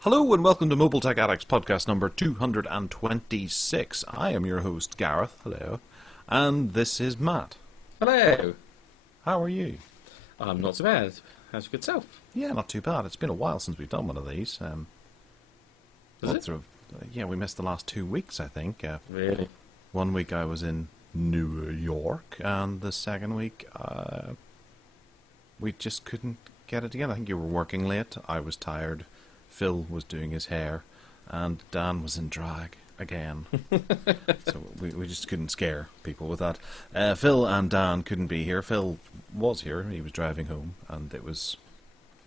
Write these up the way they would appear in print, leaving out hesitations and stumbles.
Hello and welcome to Mobile Tech Addicts podcast number 226. I am your host, Gareth. Hello. And this is Matt. Hello. How are you? I'm not so bad. How's your good self? Yeah, not too bad. It's been a while since we've done one of these. Yeah, we missed the last 2 weeks, I think. Really? 1 week I was in New York, and the second week we just couldn't get it together. I think you were working late, I was tired, Phil was doing his hair, and Dan was in drag again. So we just couldn't scare people with that. Phil and Dan couldn't be here. Phil was here, he was driving home, and it was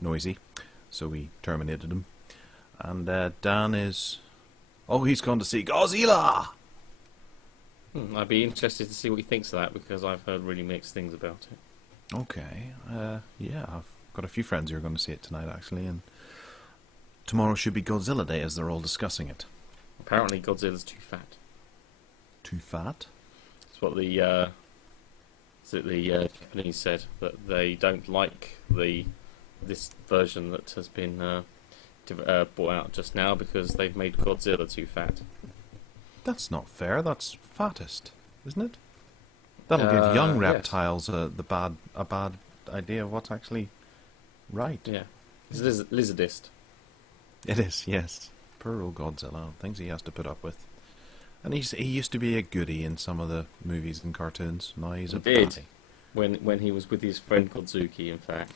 noisy, so we terminated him. And Dan is... Oh, he's gone to see Godzilla! I'd be interested to see what he thinks of that, because I've heard really mixed things about it. Okay, yeah, I've got a few friends who are going to see it tonight, actually, and tomorrow should be Godzilla Day, as they're all discussing it. Apparently Godzilla's too fat. Too fat? That's what the Japanese said, that they don't like this version that has been brought out just now, because they've made Godzilla too fat. That's not fair, that's fattest, isn't it? That'll give young reptiles yes. a bad idea of what's actually right. Yeah, it's lizardist. It is, yes. Poor old Godzilla, things he has to put up with. And he used to be a goodie in some of the movies and cartoons. Now he's a did when he was with his friend Kodzuki, in fact.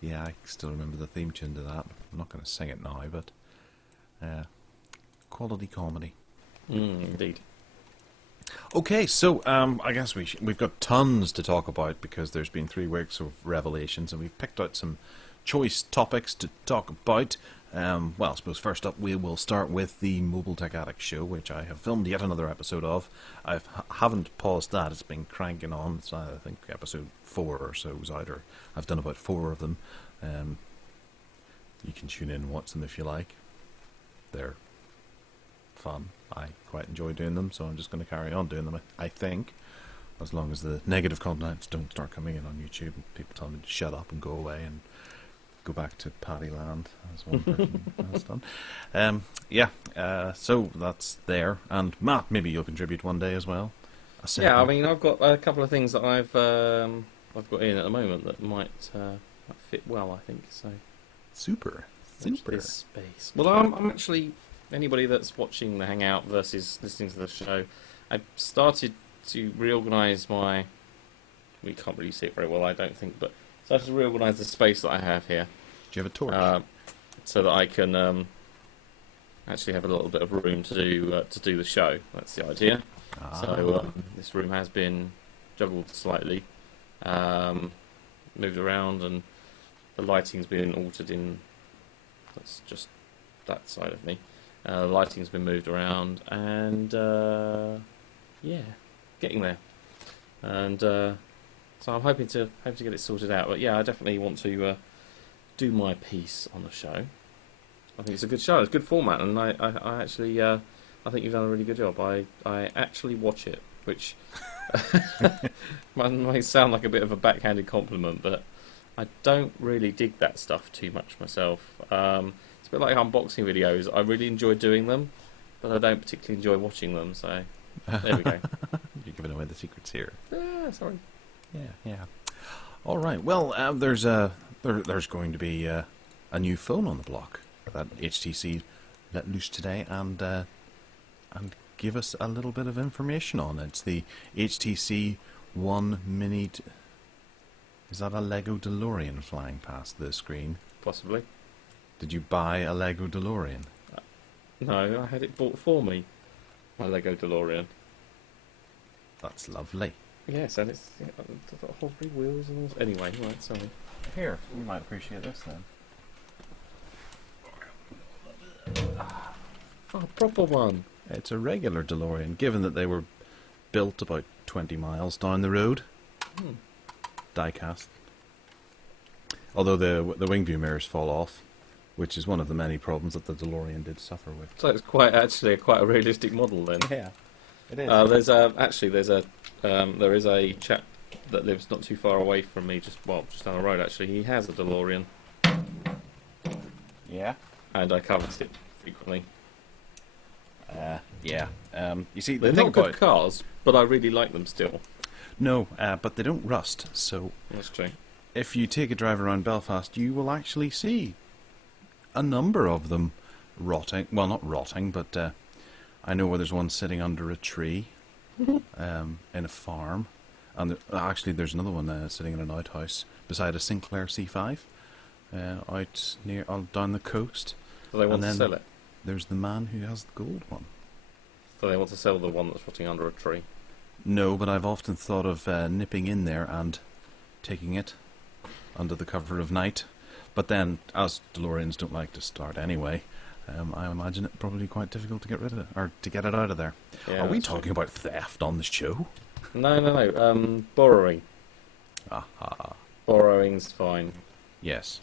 Yeah, I still remember the theme tune to that. I'm not going to sing it now, but quality comedy. Indeed. Okay, so I guess we've got tons to talk about, because there's been 3 weeks of revelations, and we've picked out some choice topics to talk about. Well, I suppose first up we will start with the Mobile Tech Addict show, which I have filmed yet another episode of. I haven't paused that, it's been cranking on. It's, I think episode 4 or so was out, or I've done about 4 of them. You can tune in and watch them if you like. They're fun. I quite enjoy doing them, so I'm just going to carry on doing them, I think, as long as the negative comments don't start coming in on YouTube and people tell me to shut up and go away and go back to Paddyland, as one person has done. So that's there. And Matt, maybe you'll contribute one day as well. Yeah, I mean, I've got a couple of things that I've got in at the moment that might fit well, I think. So super. This space. Well, I'm actually, anybody that's watching the Hangout versus listening to the show, I've started to reorganise my... We can't really see it very well, I don't think, but started to reorganise the space that I have here. Do you have a torch? So that I can actually have a little bit of room to do the show. That's the idea. So this room has been juggled slightly, moved around, and the lighting's been altered in... That's just that side of me. The lighting's been moved around, and yeah, getting there. And so I'm hoping to get it sorted out. But yeah, I definitely want to do my piece on the show. I think it's a good show. It's a good format, and I actually I think you've done a really good job. I actually watch it, which might sound like a bit of a backhanded compliment, but I don't really dig that stuff too much myself. It's a bit like unboxing videos. I really enjoy doing them, but I don't particularly enjoy watching them. So there we go. You're giving away the secrets here. Sorry. Yeah. All right. Well, there's going to be a new phone on the block that HTC let loose today, and give us a little bit of information on it. It's the HTC One Mini2. Is that a Lego DeLorean flying past the screen? Possibly. Did you buy a Lego DeLorean? No, I had it bought for me. My Lego DeLorean. That's lovely. Yes, and it's got hovering wheels and all. Anyway, right, sorry. Here, you might appreciate this then. Oh, a proper one. It's a regular DeLorean, given that they were built about 20 miles down the road. Die-cast. Although the wing view mirrors fall off, which is one of the many problems that the DeLorean did suffer with. So it's quite a realistic model then. Yeah, it is. There is a chap that lives not too far away from me, just down the road. Actually, he has a DeLorean. Yeah. and I covet it frequently. Yeah. You see, They're the thing not good about cars, but I really like them still. no, but they don't rust. So That's true. if you take a drive around Belfast, you will actually see a number of them rotting. Well, not rotting, but I know where there's one sitting under a tree in a farm. And actually, there's another one sitting in an outhouse beside a Sinclair C5 out near down the coast. Do they want to sell it? There's the man who has the gold one. Do they want to sell the one that's rotting under a tree? No, but I've often thought of nipping in there and taking it under the cover of night. But then, as DeLoreans don't like to start anyway, I imagine it probably quite difficult to get rid of it, or to get it out of there. Yeah, Are we talking about theft on the show? No. Borrowing. Aha. Borrowing's fine. Yes.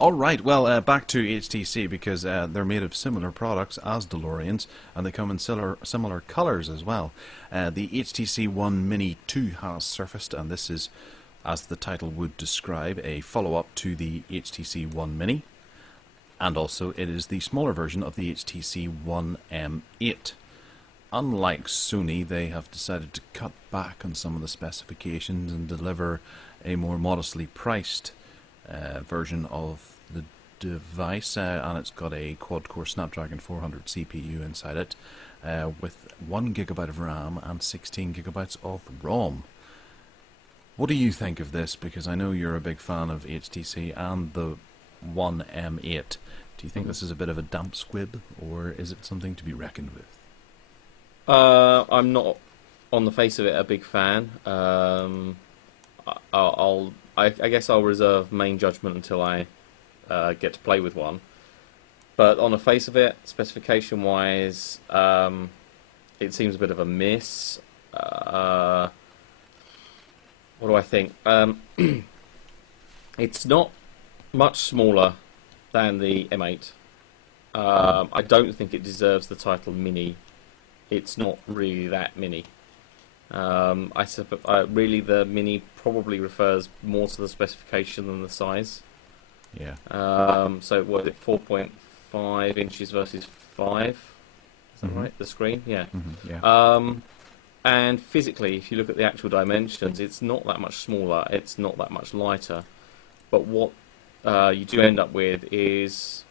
All right, well, back to HTC, because they're made of similar products as DeLoreans, and they come in similar colours as well. The HTC One Mini2 has surfaced, and this is, as the title would describe, a follow-up to the HTC One Mini, and also it is the smaller version of the HTC One M8. Unlike Sony, they have decided to cut back on some of the specifications and deliver a more modestly priced version of the device, and it's got a quad-core Snapdragon 400 CPU inside it, with 1 GB of RAM and 16 GB of ROM. What do you think of this? Because I know you're a big fan of HTC and the One M8. Do you think this is a bit of a damp squib, or is it something to be reckoned with? I'm not, on the face of it, a big fan. I guess I'll reserve main judgment until I get to play with one. But on the face of it, specification-wise, it seems a bit of a miss. What do I think? It's not much smaller than the M8. I don't think it deserves the title Mini. It's not really that mini. Really, the Mini probably refers more to the specification than the size. Yeah. So was it 4.5 inches versus 5? Is that right? The screen, yeah. Yeah. And physically, if you look at the actual dimensions, it's not that much smaller. It's not that much lighter. But what you do end up with is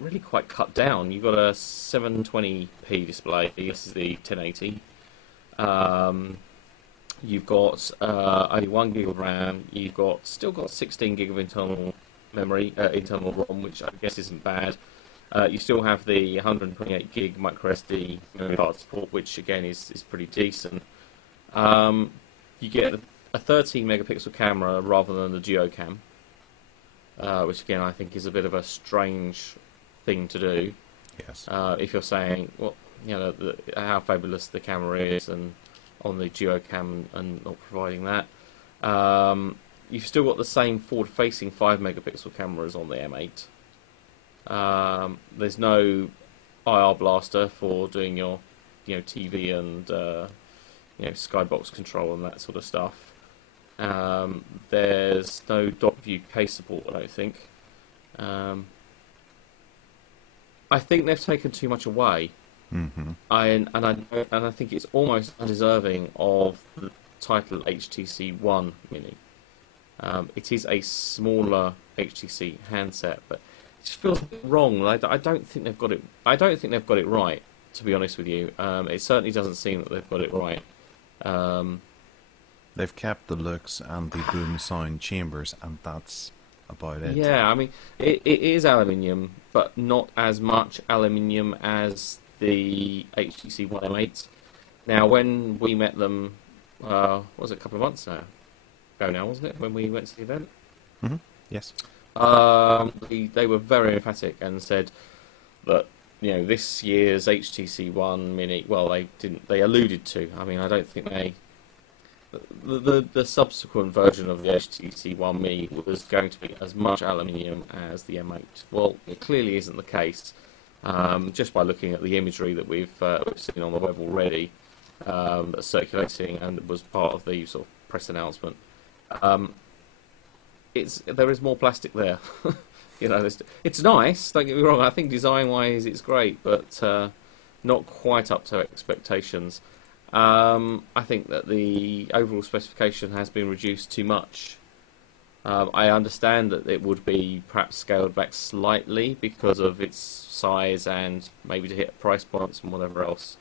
really quite cut down. You've got a 720p display. This is the 1080. You've got only 1 gig of RAM. You've still got 16 gig of internal memory, internal ROM, which I guess isn't bad. You still have the 128 gig micro SD memory card support, which again is pretty decent. You get a 13 megapixel camera rather than the duocam, which again I think is a bit of a strange thing to do. Yes. If you're saying, well, you know, how fabulous the camera is, and on the duocam and not providing that, you've still got the same forward-facing 5 megapixel cameras on the M8. There's no IR blaster for doing your, TV and skybox control and that sort of stuff. There's no dot view case support, I don't think. I think they've taken too much away. Mm-hmm. I think it's almost undeserving of the title HTC One Mini. It is a smaller HTC handset, but it just feels a bit wrong. I don't think they've got it. I don't think they've got it right, to be honest with you. It certainly doesn't seem that they've got it right. They've kept the looks and the boom sound chambers, and that's about it. Yeah, I mean, it is aluminium, but not as much aluminium as the HTC One M8. Now, when we met them, was it a couple of months ago now, wasn't it, when we went to the event? Mm-hmm. Yes. They were very emphatic and said that, this year's HTC One Mini, well, they alluded to, I mean, I don't think the subsequent version of the HTC One Mini was going to be as much aluminium as the M8. Well, it clearly isn't the case, just by looking at the imagery that we've seen on the web already, circulating and was part of the sort of press announcement. there is more plastic there. You know, it's nice. Don't get me wrong. I think design-wise, it's great, but not quite up to expectations. I think that the overall specification has been reduced too much. I understand that it would be perhaps scaled back slightly because of its size and maybe to hit price points and whatever else.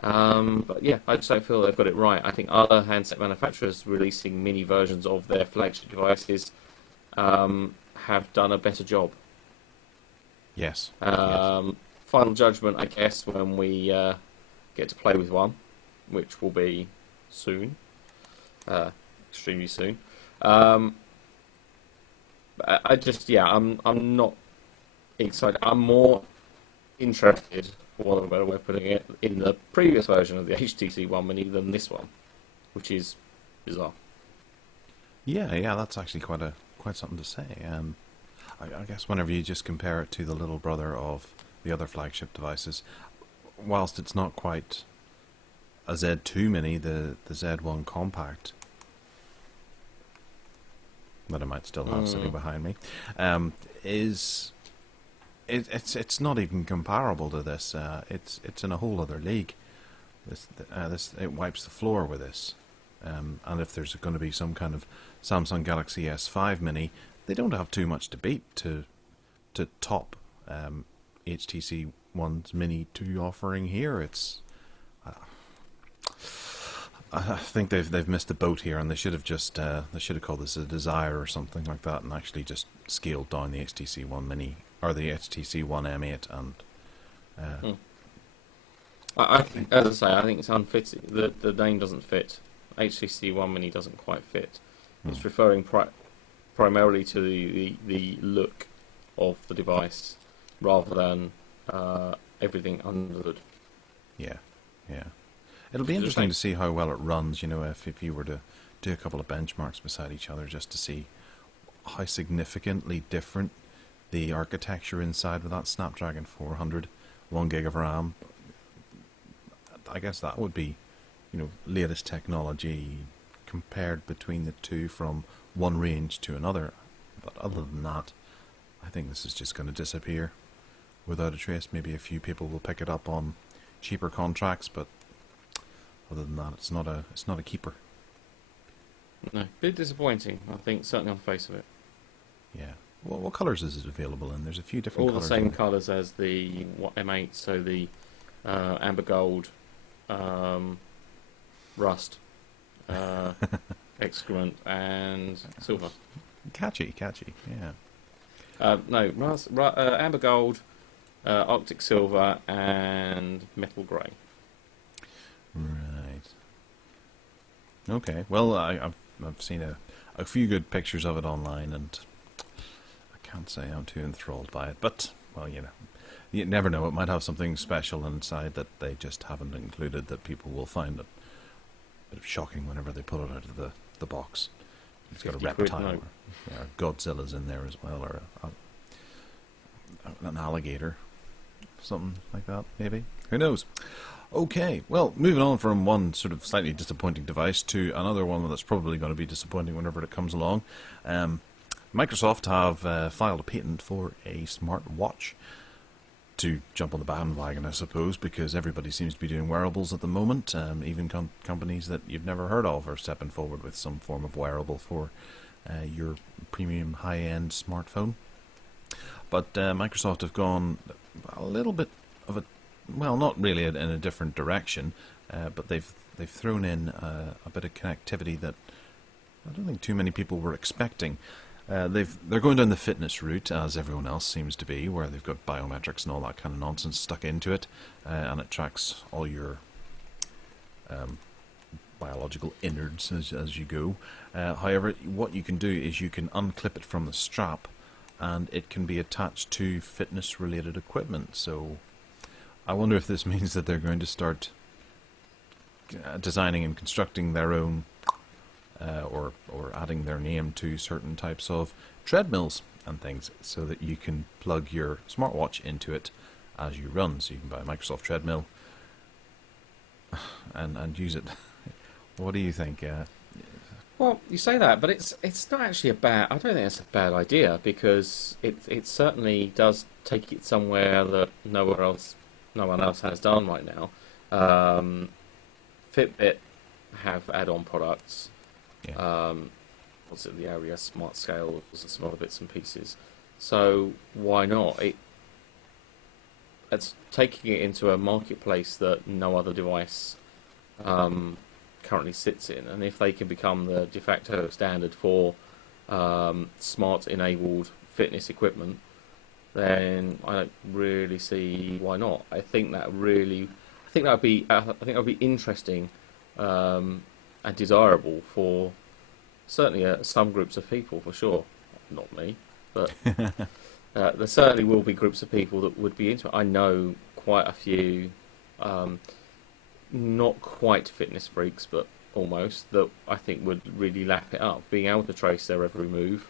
But yeah, I just don't feel they've got it right. I think other handset manufacturers releasing mini versions of their flagship devices have done a better job. Yes. Final judgment, I guess, when we get to play with one, which will be soon, extremely soon. I'm not excited. I'm more interested, for want of a better way of putting it, in the previous version of the HTC One Mini than this one, which is bizarre. Yeah, that's actually quite something to say. I guess whenever you just compare it to the little brother of the other flagship devices, whilst it's not quite a Z2 Mini, the Z1 Compact that I might still have sitting behind me, it's not even comparable to this. It's in a whole other league. This it wipes the floor with this. And if there's going to be some kind of Samsung Galaxy S5 Mini, they don't have too much to beat to top HTC One's Mini 2 offering here. It's I think they've missed the boat here, and they should have just they should have called this a Desire or something like that, and actually just scaled down the HTC One Mini or the HTC One M8. And I think, as I say, I think it's unfitting. The name doesn't fit. HTC One Mini doesn't quite fit. It's referring primarily to the look of the device rather than everything under the hood. Yeah. It'll be interesting to see how well it runs, you know, if you were to do a couple of benchmarks beside each other just to see how significantly different the architecture inside with that Snapdragon 400, 1 gig of RAM. I guess that would be, you know, latest technology compared between the two from one range to another. But other than that, I think this is just going to disappear without a trace. Maybe a few people will pick it up on cheaper contracts, but other than that, it's not a keeper. No, a bit disappointing, I think, certainly on the face of it. Yeah. Well, what colours is it available in? There's a few different colours. All the same colours as the M8, so the amber gold, rust, excrement, and silver. Catchy, yeah. No, amber gold, Arctic silver, and metal grey. Right. Okay. Well, I've seen a few good pictures of it online, and I can't say I'm too enthralled by it. But, well, you know, you never know. It might have something special inside that they just haven't included that people will find it a bit shocking whenever they pull it out of the box. It's got a reptile, or Godzilla's in there as well, or an alligator, something like that, maybe. Who knows? Okay, well, moving on from one sort of slightly disappointing device to another one that's probably going to be disappointing whenever it comes along. Microsoft have filed a patent for a smart watch to jump on the bandwagon, I suppose, because everybody seems to be doing wearables at the moment. Even companies that you've never heard of are stepping forward with some form of wearable for your premium high-end smartphone. But Microsoft have gone a little bit of a, well, not really in a different direction, but they've thrown in a bit of connectivity that I don't think too many people were expecting. They're going down the fitness route, as everyone else seems to be, where they've got biometrics and all that kind of nonsense stuck into it, and it tracks all your biological innards as you go. However, what you can do is you can unclip it from the strap, and it can be attached to fitness-related equipment. So I wonder if this means that they're going to start designing and constructing their own or adding their name to certain types of treadmills and things, so that you can plug your smartwatch into it as you run. So you can buy a Microsoft treadmill and use it. What do you think? Well, you say that, but it's not actually a bad. I don't think it's a bad idea because it certainly does take it somewhere that no one else has done right now. Um, Fitbit have add-on products. Yeah. What's it? The Area Smart Scales and some other bits and pieces. So why not? It's taking it into a marketplace that no other device currently sits in, and if they can become the de facto standard for smart-enabled fitness equipment, then I don't really see why not. I think that would be interesting and desirable for certainly some groups of people, for sure. Not me, but there certainly will be groups of people that would be into it. I know quite a few. Not quite fitness freaks, but almost, that I think would really lap it up. Being able to trace their every move,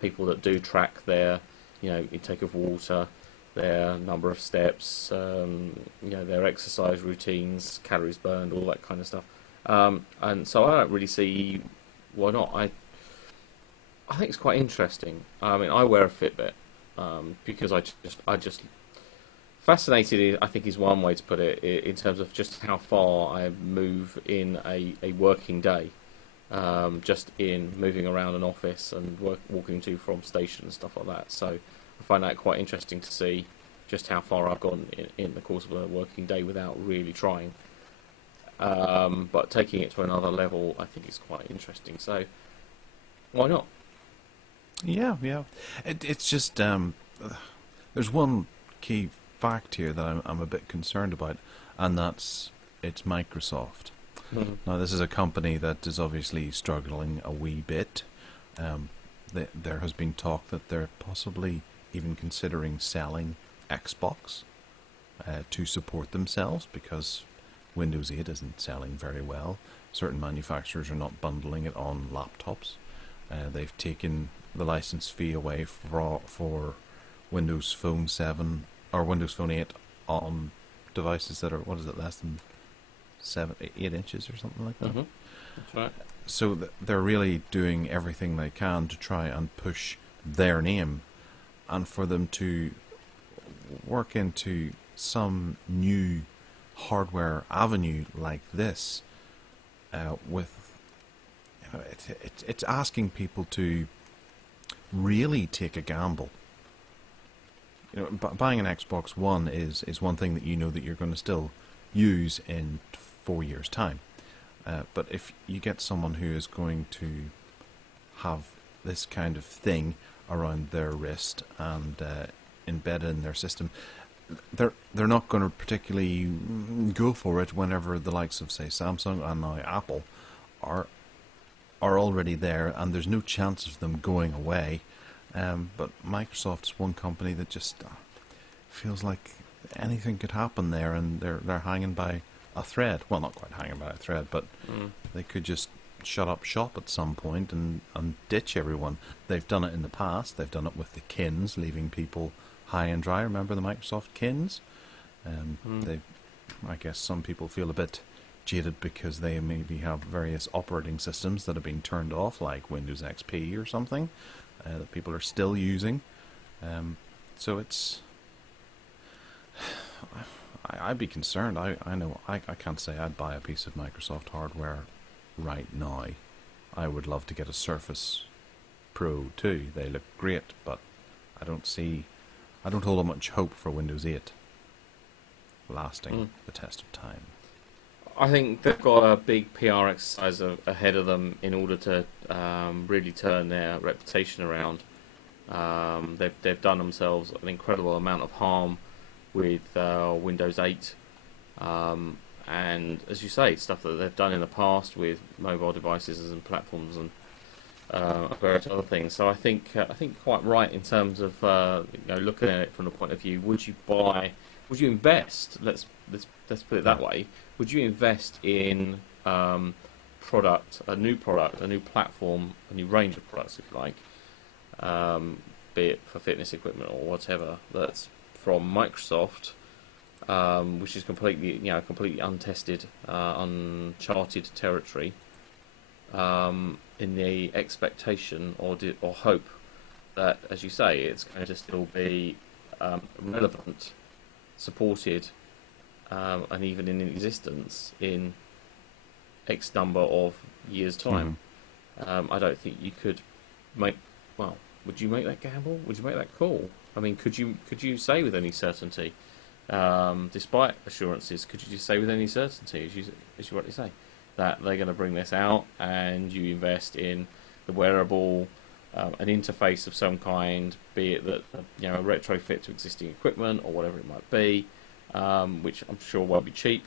people that do track their, intake of water, their number of steps, their exercise routines, calories burned, all that kind of stuff. And so I don't really see why not. I think it's quite interesting. I mean, I wear a Fitbit because I just fascinated, I think, is one way to put it, in terms of just how far I move in a working day, just in moving around an office and walking to from station and stuff like that. So I find that quite interesting to see just how far I've gone in the course of a working day without really trying. But taking it to another level, I think is quite interesting. So why not? Yeah, yeah. It's just there's one key fact here that I'm a bit concerned about, and it's Microsoft. Mm. Now, this is a company that is obviously struggling a wee bit. There has been talk that they're possibly even considering selling Xbox to support themselves, because Windows 8 isn't selling very well. Certain manufacturers are not bundling it on laptops. They've taken the license fee away for Windows Phone 7 or Windows Phone 8 on devices that are, less than 8 inches or something like that. Mm-hmm. That's right. So they're really doing everything they can to try and push their name, and for them to work into some new hardware avenue like this, it's asking people to really take a gamble. Buying an Xbox One is one thing that that you're going to still use in 4 years' time. But if you get someone who is going to have this kind of thing around their wrist and embedded in their system, they're not going to particularly go for it whenever the likes of, say, Samsung and now Apple are already there, and there's no chance of them going away. But Microsoft's one company that just feels like anything could happen there, and they're hanging by a thread. Well, not quite hanging by a thread, but they could just shut up shop at some point and ditch everyone. They've done it in the past. They've done it with the Kins, leaving people high and dry. Remember the Microsoft Kins? I guess some people feel a bit jaded because they maybe have various operating systems that have been turned off, like Windows XP or something, that people are still using. So it's... I'd be concerned. I know I can't say I'd buy a piece of Microsoft hardware right now. I would love to get a Surface Pro too. They look great, but I don't hold much hope for Windows 8 lasting the test of time. I think they've got a big PR exercise ahead of them in order to really turn their reputation around. They've done themselves an incredible amount of harm with Windows 8, and as you say, stuff that they've done in the past with mobile devices and platforms and various other things. So I think quite right in terms of looking at it from the point of view: would you invest? Let's put it that way. Would you invest in a new platform, a new range of products, if you like, be it for fitness equipment or whatever, that's from Microsoft, which is completely untested, uncharted territory, in the expectation or hope that, as you say, it's going to still be relevant, supported, and even in existence in X number of years' time. I don't think you could make. Well, would you make that gamble? Would you make that call? I mean, could you say with any certainty, despite assurances, could you just say with any certainty, as you rightly say, that they're going to bring this out, and you invest in the wearable, an interface of some kind, be it that a retrofit to existing equipment or whatever it might be, which I'm sure won't be cheap,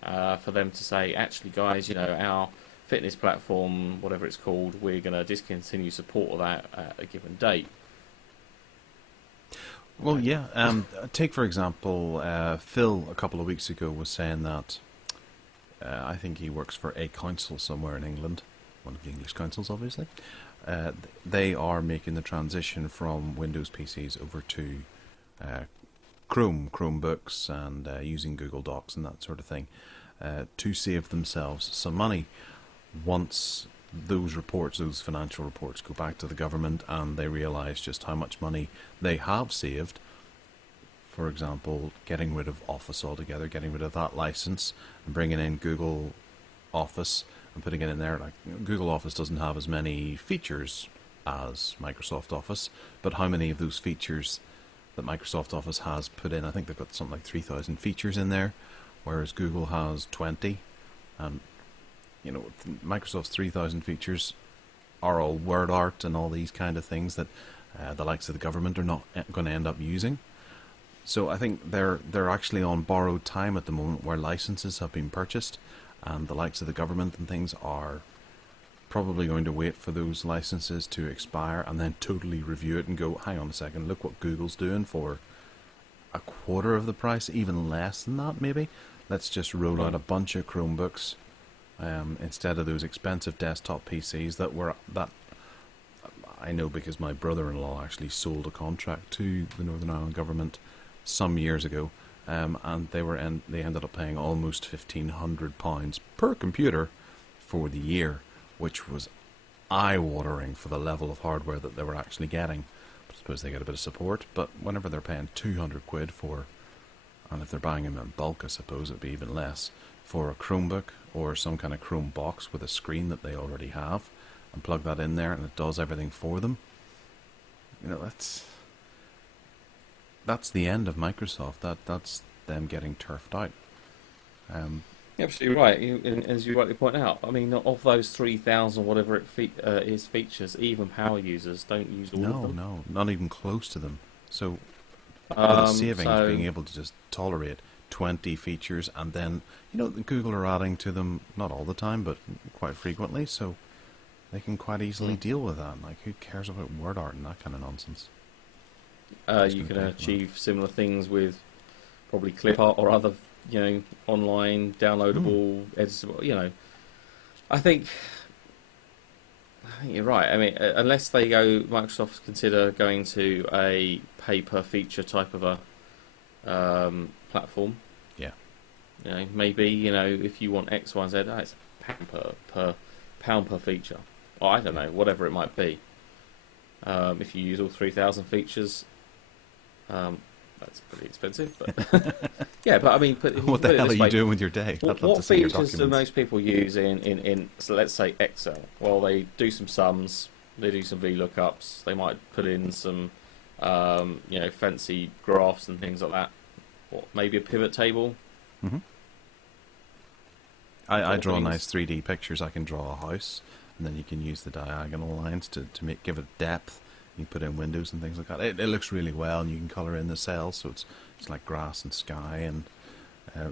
for them to say, actually, guys, our fitness platform, whatever it's called, we're going to discontinue support of that at a given date. Well, yeah. Take, for example, Phil a couple of weeks ago was saying that I think he works for a council somewhere in England, one of the English councils, obviously. They are making the transition from Windows PCs over to Chromebooks and using Google Docs and that sort of thing to save themselves some money. Once those financial reports go back to the government and they realise just how much money they have saved, for example, getting rid of Office altogether, getting rid of that license and bringing in Google Office and putting it in there. Like, Google Office doesn't have as many features as Microsoft Office, but how many of those features that Microsoft Office has put in? I think they've got something like 3,000 features in there, whereas Google has 20. Microsoft's 3,000 features are all word art and all these kind of things that the likes of the government are not going to end up using. So I think they're actually on borrowed time at the moment, where licenses have been purchased, and the likes of the government and things are probably going to wait for those licenses to expire and then totally review it and go, hang on a second, look what Google's doing for a quarter of the price, even less than that maybe. Let's just roll out a bunch of Chromebooks instead of those expensive desktop PCs that I know, because my brother-in-law actually sold a contract to the Northern Ireland government some years ago, and they ended up paying almost £1,500 per computer for the year, which was eye-watering for the level of hardware that they were actually getting. I suppose they get a bit of support, but whenever they're paying £200 for, and if they're buying them in bulk, I suppose it'd be even less, for a Chromebook or some kind of Chrome box with a screen that they already have, and plug that in there and it does everything for them. That's the end of Microsoft. That's them getting turfed out. You're absolutely right. As you rightly point out, I mean, of those 3,000 whatever it is features, even power users don't use all of them. No, not even close to them. So the savings, being able to just tolerate 20 features, and then Google are adding to them, not all the time but quite frequently, so they can quite easily deal with that. Like, who cares about word art and that kind of nonsense? You can achieve similar things with probably clip art or other online downloadable editable. I think you're right. I mean, unless Microsoft consider going to a pay per feature type of a platform. Yeah. Maybe if you want X, Y, and Z, it's pound per feature. Or I don't know, whatever it might be. If you use all 3,000 features, that's pretty expensive. But yeah, but I mean, what the hell are you doing with your day? What features do most people use in so let's say Excel? Well, they do some sums, they do some VLOOKUPs, they might put in some fancy graphs and things like that. Maybe a pivot table. Mm-hmm. I draw nice 3D pictures. I can draw a house, and then you can use the diagonal lines to give it depth. You put in windows and things like that. It looks really well, and you can colour in the cells, so it's like grass and sky, and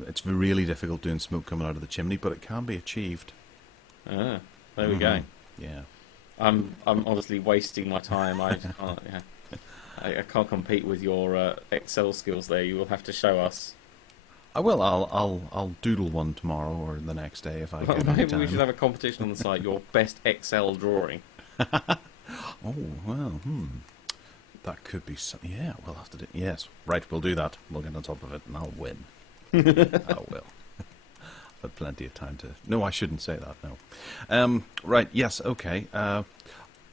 it's really difficult doing smoke coming out of the chimney, but it can be achieved. There we go. Yeah. I'm obviously wasting my time. I can't compete with your Excel skills there. You will have to show us. I will. I'll doodle one tomorrow or the next day if I get any Maybe time. we should have a competition on the site. Your best Excel drawing. Oh well. That could be. Yeah, we'll have to do. Yes, right. We'll do that. We'll get on top of it, and I'll win. I will. But plenty of time to... No, I shouldn't say that, no. Right, yes, okay.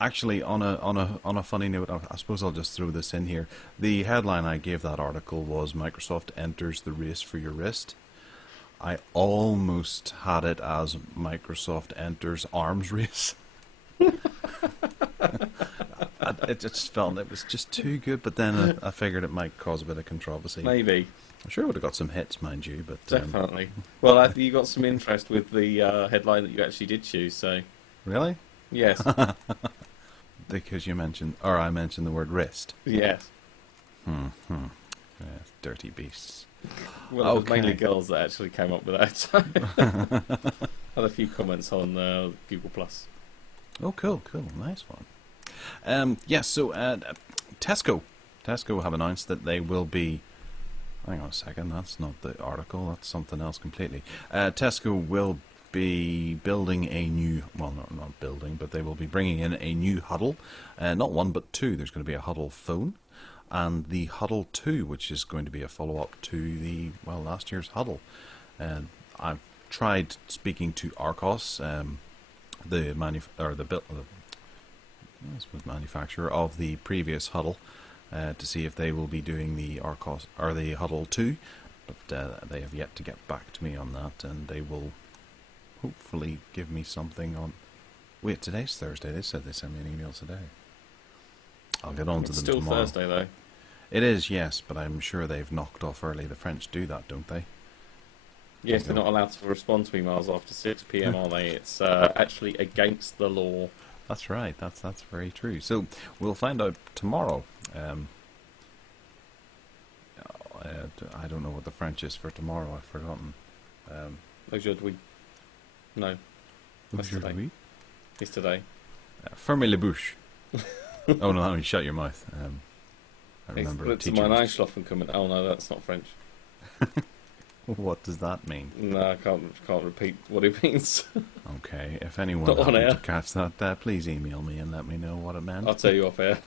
Actually, on a funny note, I suppose I'll just throw this in here. The headline I gave that article was Microsoft enters the race for your wrist. I almost had it as Microsoft enters arms race. It just felt it was just too good, but then I figured it might cause a bit of controversy. Maybe. I'm sure it would have got some hits, mind you, but... Definitely. Well, you got some interest with the headline that you actually did choose, so... Really? Yes. Because you mentioned... Or I mentioned the word wrist. Yes. Yes, dirty beasts. Well, it was mainly girls that actually came up with that. So. Had a few comments on Google+. Oh, cool. Nice one. Yes, so Tesco have announced that they will be... Hang on a second, that's not the article, that's something else completely. Tesco will be building a new... Well, not building, but they will be bringing in a new Hudl. Not one, but two. There's going to be a Hudl phone. And the Hudl 2, which is going to be a follow-up to the, well, last year's Hudl. I've tried speaking to Archos, the manufacturer of the previous Hudl, to see if they will be doing the Archos or the Hudl 2, but they have yet to get back to me on that, and they will hopefully give me something on... Wait, today's Thursday. They said they sent me an email today. I'll get on to them tomorrow. It's still Thursday, though. It is, yes, but I'm sure they've knocked off early. The French do that, don't they? Yes, they're not allowed to respond to emails after 6 p.m, are they? It's actually against the law. That's right. That's very true. So we'll find out tomorrow. I don't know what the French is for tomorrow. I've forgotten. Aujourd'hui. No. That's today. Aujourd'hui? It's today. Fermez la bouche. Oh no, I mean shut your mouth. I remember it's my Einschlafen comment. Oh no, that's not French. What does that mean? No, I can't repeat what it means. Okay, if anyone happened to catch that, please email me and let me know what it meant. I'll tell you off air.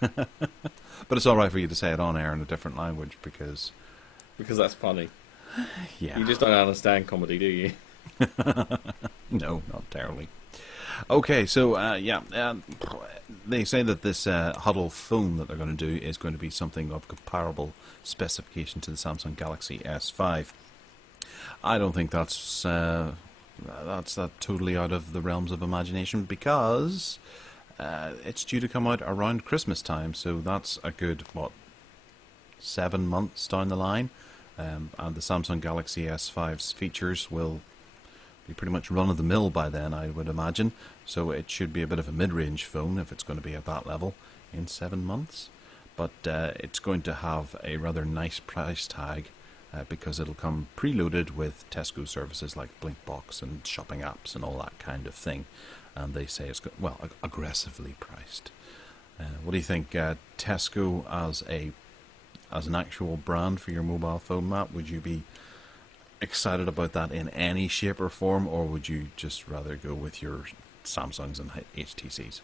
But it's all right for you to say it on air in a different language because that's funny. Yeah. You just don't understand comedy, do you? No, not terribly. Okay, so they say that this Hudl phone that they're going to do is going to be something of comparable specification to the Samsung Galaxy S5. I don't think that's totally out of the realms of imagination because it's due to come out around Christmas time, so that's a good 7 months down the line, and the Samsung Galaxy S5's features will be pretty much run-of-the-mill by then, I would imagine. So it should be a bit of a mid-range phone if it's going to be at that level in 7 months. But it's going to have a rather nice price tag because it'll come preloaded with Tesco services like Blinkbox and shopping apps and all that kind of thing. And they say it's aggressively priced. What do you think, Tesco as an actual brand for your mobile phone, Matt? Would you be excited about that in any shape or form, or would you just rather go with your Samsungs and HTCs?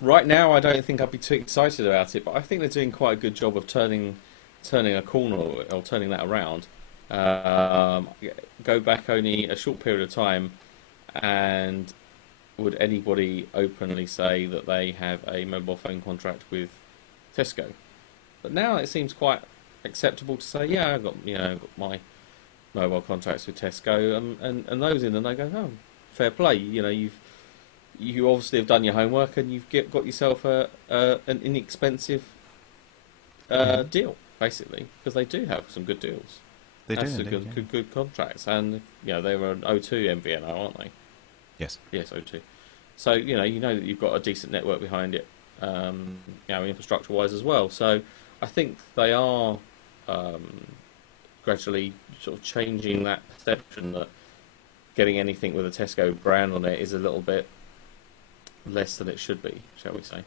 Right now, I don't think I'd be too excited about it, but I think they're doing quite a good job of turning a corner or turning that around. Go back only a short period of time, and would anybody openly say that they have a mobile phone contract with Tesco? But now it seems quite acceptable to say, yeah, I've got my mobile contracts with Tesco, and those in, and they go, oh, fair play. You obviously have done your homework, and you've got yourself an inexpensive deal, basically, because they do have some good deals. They do, some good contracts, and they were an O2 MVNO, aren't they? Yes. Yes, O2. So you know that you've got a decent network behind it, infrastructure-wise as well. So I think they are gradually sort of changing that perception that getting anything with a Tesco brand on it is a little bit less than it should be, shall we say.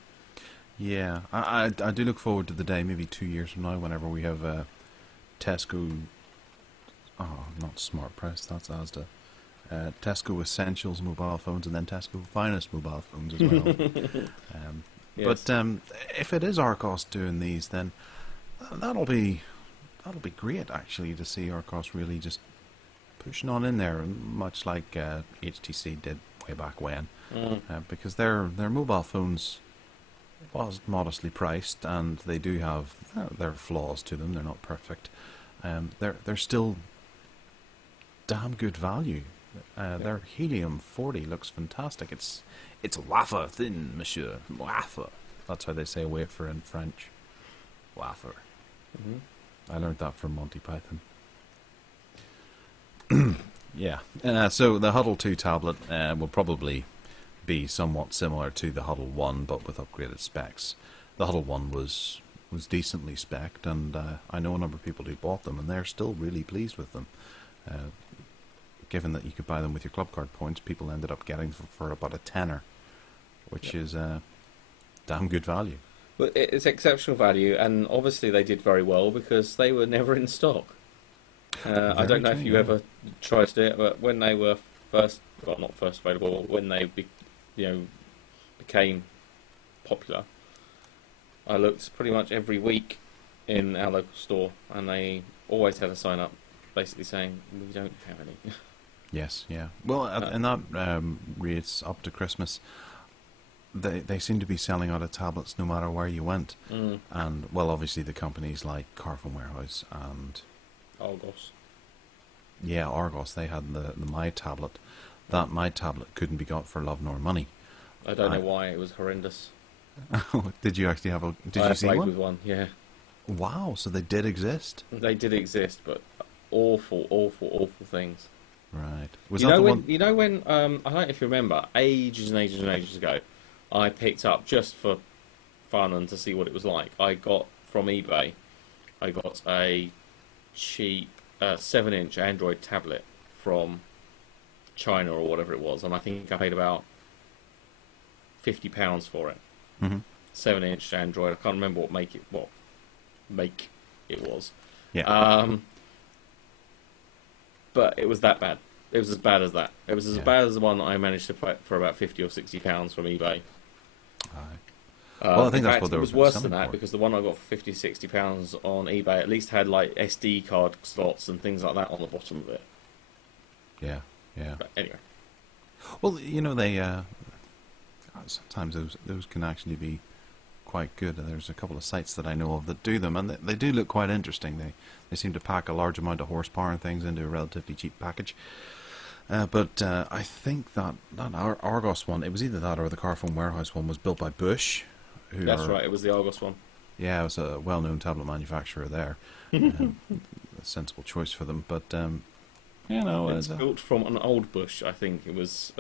Yeah, I do look forward to the day, maybe 2 years from now, whenever we have Tesco... Oh, not Smart Press, that's Asda. Tesco Essentials mobile phones, and then Tesco Finest mobile phones as well. Yes. But if it is Argos doing these, then that'll be great, actually, to see Argos really just pushing on in there, much like HTC did way back when, Mm. because their mobile phones was modestly priced, and they do have their flaws to them. They're not perfect. They're still damn good value. Their Helium 40 looks fantastic. It's wafer thin, monsieur. Wafer. That's how they say wafer in French. Wafer. Mm-hmm. I learned that from Monty Python. Yeah. So the Hudl 2 tablet will probably be somewhat similar to the Hudl 1, but with upgraded specs. The Hudl 1 was decently spec'd, and I know a number of people who bought them, and they're still really pleased with them. Given that you could buy them with your club card points, people ended up getting them for about a tenner, which is damn good value. Well, it's exceptional value, and obviously they did very well because they were never in stock. I don't know if you ever tried to do it, but when they were not first available, when they became popular, I looked pretty much every week in our local store, and they always had a sign up basically saying, we don't have any. Yes, yeah. Well, and that rates up to Christmas. They seem to be selling out of tablets no matter where you went. Mm. And, well, obviously the companies like Carphone Warehouse and... Argos. Yeah, Argos, they had the My Tablet. That My Tablet couldn't be got for love nor money. I don't know why, it was horrendous. Did you actually have a... Did I you see played one? with one, yeah. Wow, so they did exist. They did exist, but awful, awful, awful things. Right. You know when I don't know if you remember, ages and ages and ages ago, I picked up, just for fun and to see what it was like, I got from eBay, I got a cheap 7-inch Android tablet from China or whatever it was, and I think I paid about £50 for it. Mm-hmm. 7-inch Android. I can't remember what make it was. Yeah. But it was that bad. It was as bad as that. It was as Yeah. bad as the one that I managed to put for about £50 or £60 from eBay. Aye. Well, I think that's what they it were was worse than selling that for. because the one I got for £50, £60 on eBay at least had like SD card slots and things like that on the bottom of it. Yeah, yeah. But anyway, Well, they sometimes those can actually be quite good. There's a couple of sites that I know of that do them, and they do look quite interesting. They seem to pack a large amount of horsepower and things into a relatively cheap package. But I think that Argos one, it was either that or the Carphone Warehouse one, was built by Bush. that's right. It was the Argos one. Yeah, it was a well-known tablet manufacturer there. A sensible choice for them, but It's built from an old Bush. I think it was.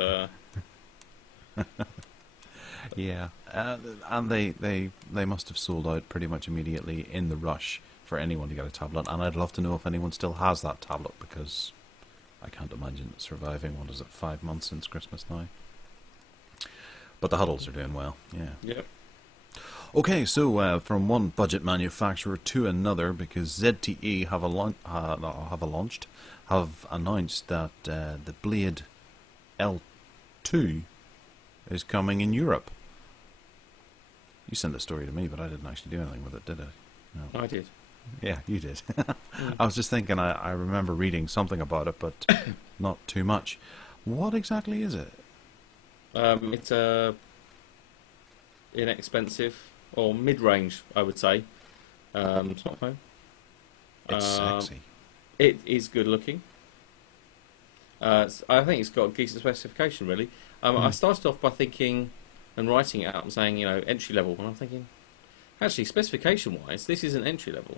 Yeah, and they must have sold out pretty much immediately in the rush for anyone to get a tablet. And I'd love to know if anyone still has that tablet, because I can't imagine it surviving. 5 months since Christmas now? But the Hudls are doing well. Yeah. Yep. Okay, so from one budget manufacturer to another, because ZTE have announced that the Blade L2 is coming in Europe. You sent the story to me, but I didn't actually do anything with it, did I? No. I did. Yeah, you did. I was just thinking, I remember reading something about it, but not too much. What exactly is it? It's a inexpensive or mid-range, I would say, smartphone. It's sexy. It is good looking. I think it's got a decent specification, really. I started off by thinking and writing it out and saying, entry level, and I'm thinking, actually, specification-wise, this isn't entry level.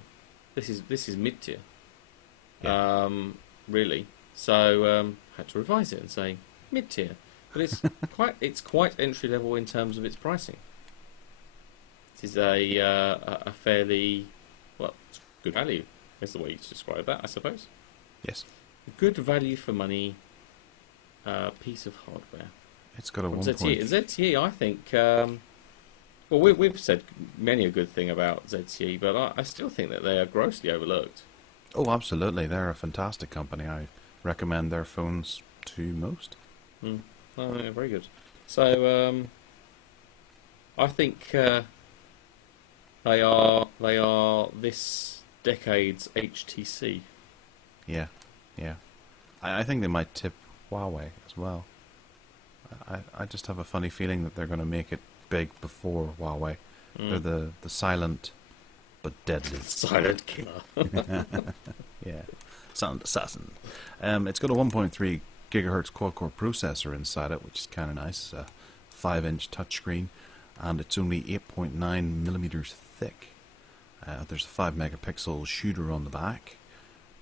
This is mid-tier. Yeah. Really. So had to revise it and say mid-tier, but it's quite entry level in terms of its pricing. It is a fairly it's good value. Is the way to describe that, I suppose. Yes. A good value for money piece of hardware. It's got a From 1. ZTE. ZTE, I think. Well, we've said many a good thing about ZTE, but I still think that they are grossly overlooked. Oh, absolutely. They're a fantastic company. I recommend their phones to most. Oh, yeah, very good. So, I think they are this decade's HTC. Yeah, yeah. I think they might tip Huawei as well. I just have a funny feeling that they're going to make it big before Huawei. They're the silent but deadly. Silent killer. Yeah. Silent assassin. It's got a 1.3 gigahertz quad-core processor inside it, which is kind of nice. It's a 5-inch touchscreen, and it's only 8.9 millimeters thick. There's a 5 megapixel shooter on the back,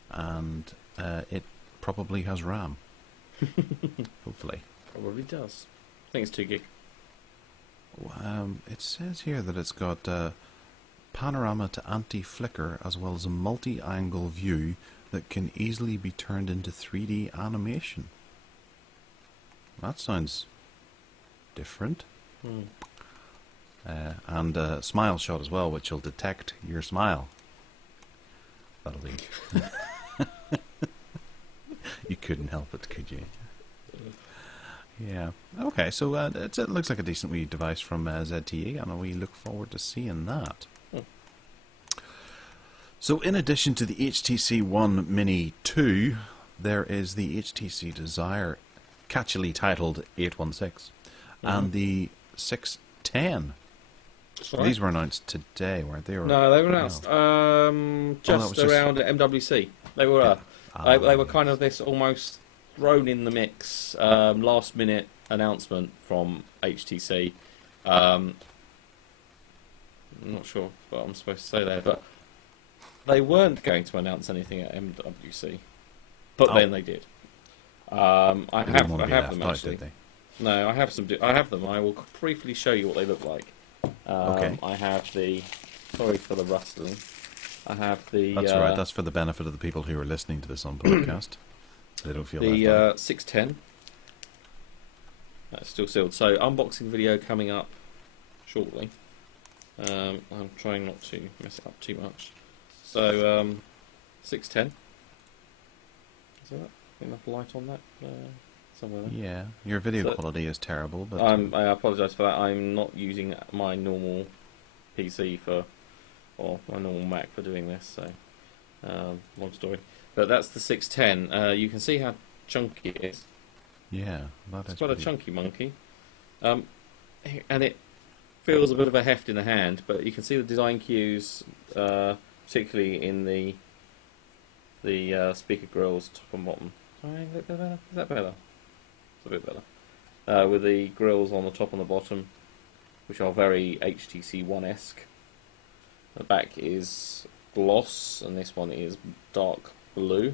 and it probably has RAM. Hopefully. Probably does. I think it's 2 gig. It says here that it's got panorama to anti-flicker, as well as a multi-angle view that can easily be turned into 3D animation. That sounds different. And a smile shot as well, which will detect your smile. That'll be... You couldn't help it, could you? Yeah. Okay, so it looks like a decent wee device from ZTE, and we look forward to seeing that. So in addition to the HTC One Mini2, there is the HTC Desire, catchily titled 816, and the 610. Sorry? These were announced today, weren't they? No, they were announced just around MWC. They were they were kind of this almost thrown in the mix, last minute announcement from HTC. I'm not sure what I'm supposed to say there, but they weren't going to announce anything at MWC, but then they did. I have them actually. No, I have some. I have them. I will briefly show you what they look like. Okay. I have the. Sorry for the rustling. I have the. That's all right. That's for the benefit of the people who are listening to this on podcast. They don't feel the 610. That's still sealed. So unboxing video coming up shortly. I'm trying not to mess it up too much. So 610. Is there enough light on that somewhere there? Yeah, your video quality is terrible. But I apologise for that. I'm not using my normal PC or my normal Mac for doing this. So long story. But that's the 610. You can see how chunky it is. Yeah, it's quite a chunky monkey. And it feels a bit of a heft in the hand, but you can see the design cues, particularly in the speaker grills top and bottom. Sorry, is that better? It's a bit better. With the grills on the top and the bottom, which are very HTC One-esque. The back is gloss, and this one is dark blue.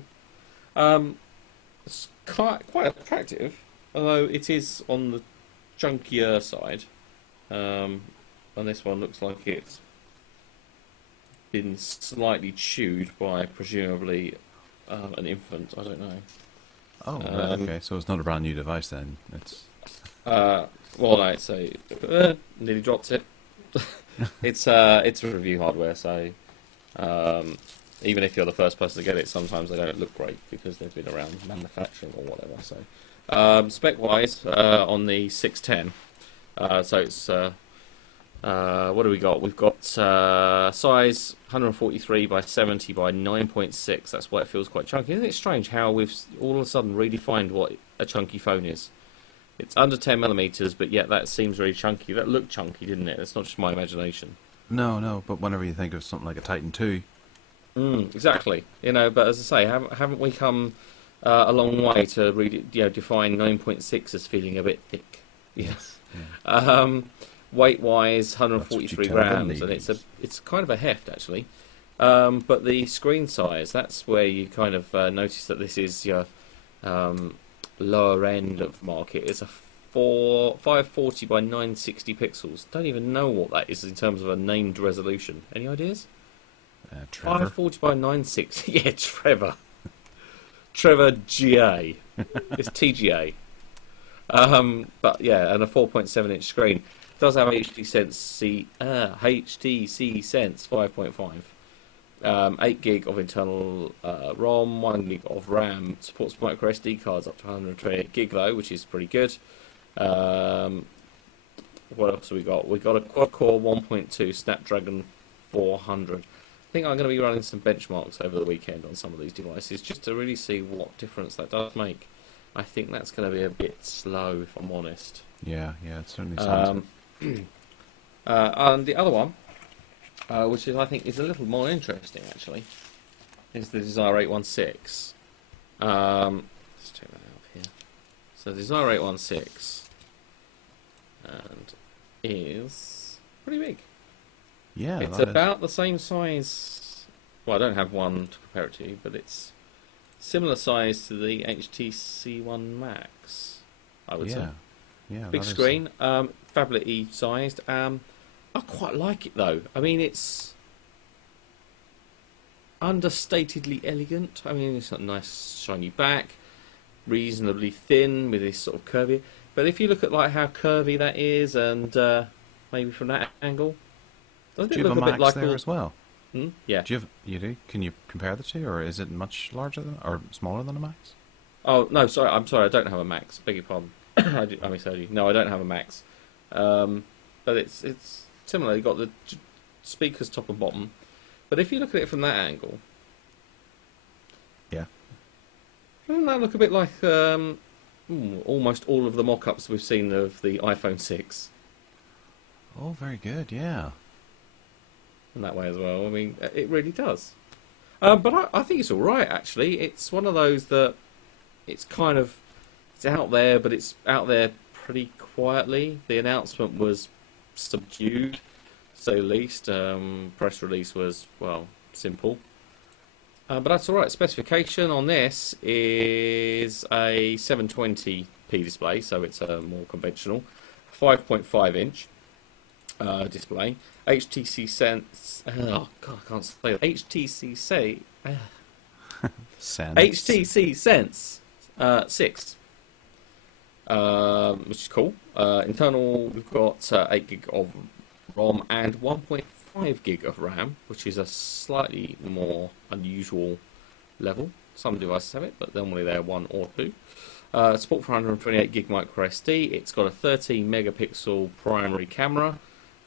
It's quite attractive, although it is on the chunkier side. And this one looks like it's been slightly chewed by presumably an infant. I don't know. Oh, okay. So it's not a brand new device then. It's well, I'd say nearly dropped it. It's review hardware, so even if you're the first person to get it, sometimes they don't look great because they've been around manufacturing or whatever. So spec-wise, on the 610, so it's what do we got? We've got size 143 by 70 by 9.6. That's why it feels quite chunky. Isn't it strange how we've all of a sudden redefined what a chunky phone is? It's under 10 millimeters, but yet that seems very chunky. That looked chunky, didn't it? It's not just my imagination. No, but whenever you think of something like a Titan 2... exactly. But as I say, haven't we come a long way to define 9.6 as feeling a bit thick? Yes. Yeah. Weight-wise, 143 grams, and it's kind of a heft, actually. But the screen size, that's where you kind of notice that this is your lower end of market. It's a 540 by 960 pixels. Don't even know what that is in terms of a named resolution. Any ideas? Trevor. 540 by 960. Yeah, Trevor. Trevor GA. It's TGA. But yeah, and a 4.7-inch screen. It does have HTC Sense 5.5. 8 gig of internal ROM, 1 gig of RAM. Supports micro SD cards up to 128 gig though, which is pretty good. What else have we got? We've got a quad-core 1.2 Snapdragon 400. I think I'm going to be running some benchmarks over the weekend on some of these devices just to really see what difference that does make. I think that's going to be a bit slow, if I'm honest. Yeah, it certainly sounds. And the other one, which I think is a little more interesting actually, is the Desire 816. Let's check that out here. So the Desire 816 and is pretty big. Yeah, it's about the same size. Well, I don't have one to compare it to, but it's similar size to the HTC One Max, I would say. Yeah, big screen, phabletly sized. I quite like it though. I mean, it's understatedly elegant. I mean, it's got a nice shiny back, reasonably thin with this sort of curvy. But if you look at like how curvy that is, and maybe from that angle, doesn't it look a bit like there as well? Yeah. You do? Can you compare the two, or is it much larger than, or smaller than a Max? Oh no, sorry. I'm sorry. I don't have a Max. Beg your pardon. I misheard you. No, I don't have a Max. But it's similar. You've got the speakers top and bottom. But if you look at it from that angle, yeah, doesn't that look a bit like almost all of the mock-ups we've seen of the iPhone 6? Oh, very good. Yeah. In that way as well. I mean, it really does. But I think it's all right, actually. It's one of those that it's kind of it's out there, but it's out there pretty quietly. The announcement was subdued, to say the least. Press release was, well, simple. But that's all right. Specification on this is a 720p display, so it's a more conventional 5.5 inch display. HTC Sense. Oh God, I can't say that. HTC Sense. HTC Sense 6, which is cool. Internal, we've got 8 gig of ROM and 1.5 gig of RAM, which is a slightly more unusual level. Some devices have it, but normally they're 1 or 2. Support for 128 gig micro SD. It's got a 13 megapixel primary camera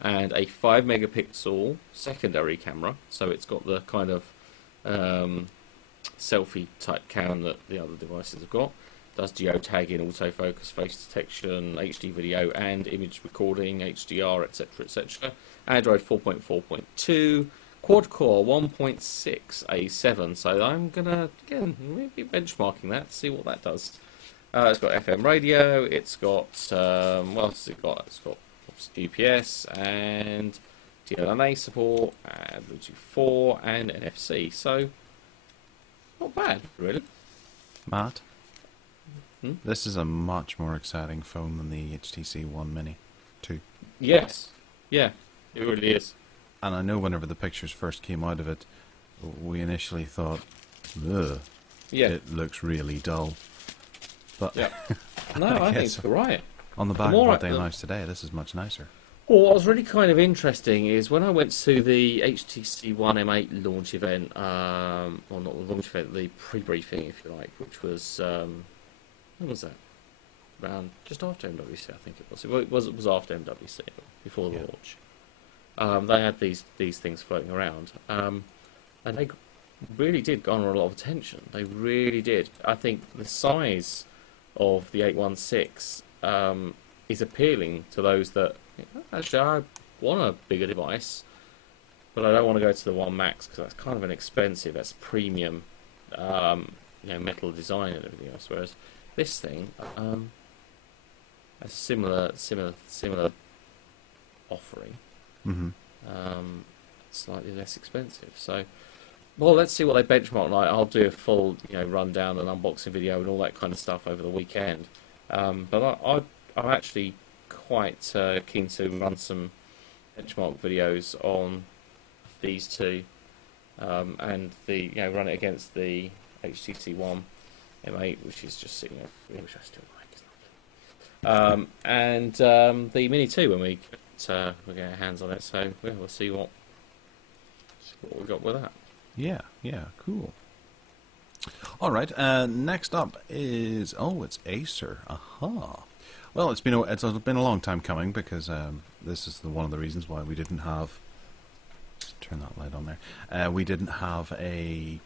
and a 5 megapixel secondary camera. So it's got the kind of selfie type cam that the other devices have got. Does geotagging, autofocus, face detection, HD video and image recording, HDR, etc, etc. Android 4.4.2, quad-core 1.6 A7. So I'm gonna again maybe benchmarking that to see what that does. It's got FM radio. It's got what else has it got? It's got GPS and DLNA support, and Bluetooth 4 and NFC. So not bad, really. Matt, this is a much more exciting phone than the HTC One Mini2. Yes, yeah, it really is. And I know whenever the pictures first came out of it, we initially thought, ugh, it looks really dull. But yeah. No, I think it's right. On the back of what they announced today, this is much nicer. Well, what was really kind of interesting is when I went to the HTC One M8 launch event, well, not the launch event, the pre-briefing, if you like, which was, when was that? Around just after MWC, I think it was. It was after MWC, before the launch. They had these things floating around, and they really did garner a lot of attention. They really did. I think the size of the 816 is appealing to those that actually I want a bigger device, but I don't want to go to the One Max because that's kind of an expensive. That's premium, metal design and everything else. Whereas this thing has similar offering, slightly less expensive. So, well, let's see what they benchmark like. I'll do a full rundown and unboxing video and all that kind of stuff over the weekend. But I'm actually quite keen to run some benchmark videos on these two, and run it against the HTC One M8, which is just which I still like, and the Mini 2 when we get our hands on it. So we'll see what we got with that. Yeah, cool. All right, next up is it's Acer. Aha. Well, it's been a long time coming because this is one of the reasons why we didn't have turn that light on there. We didn't have a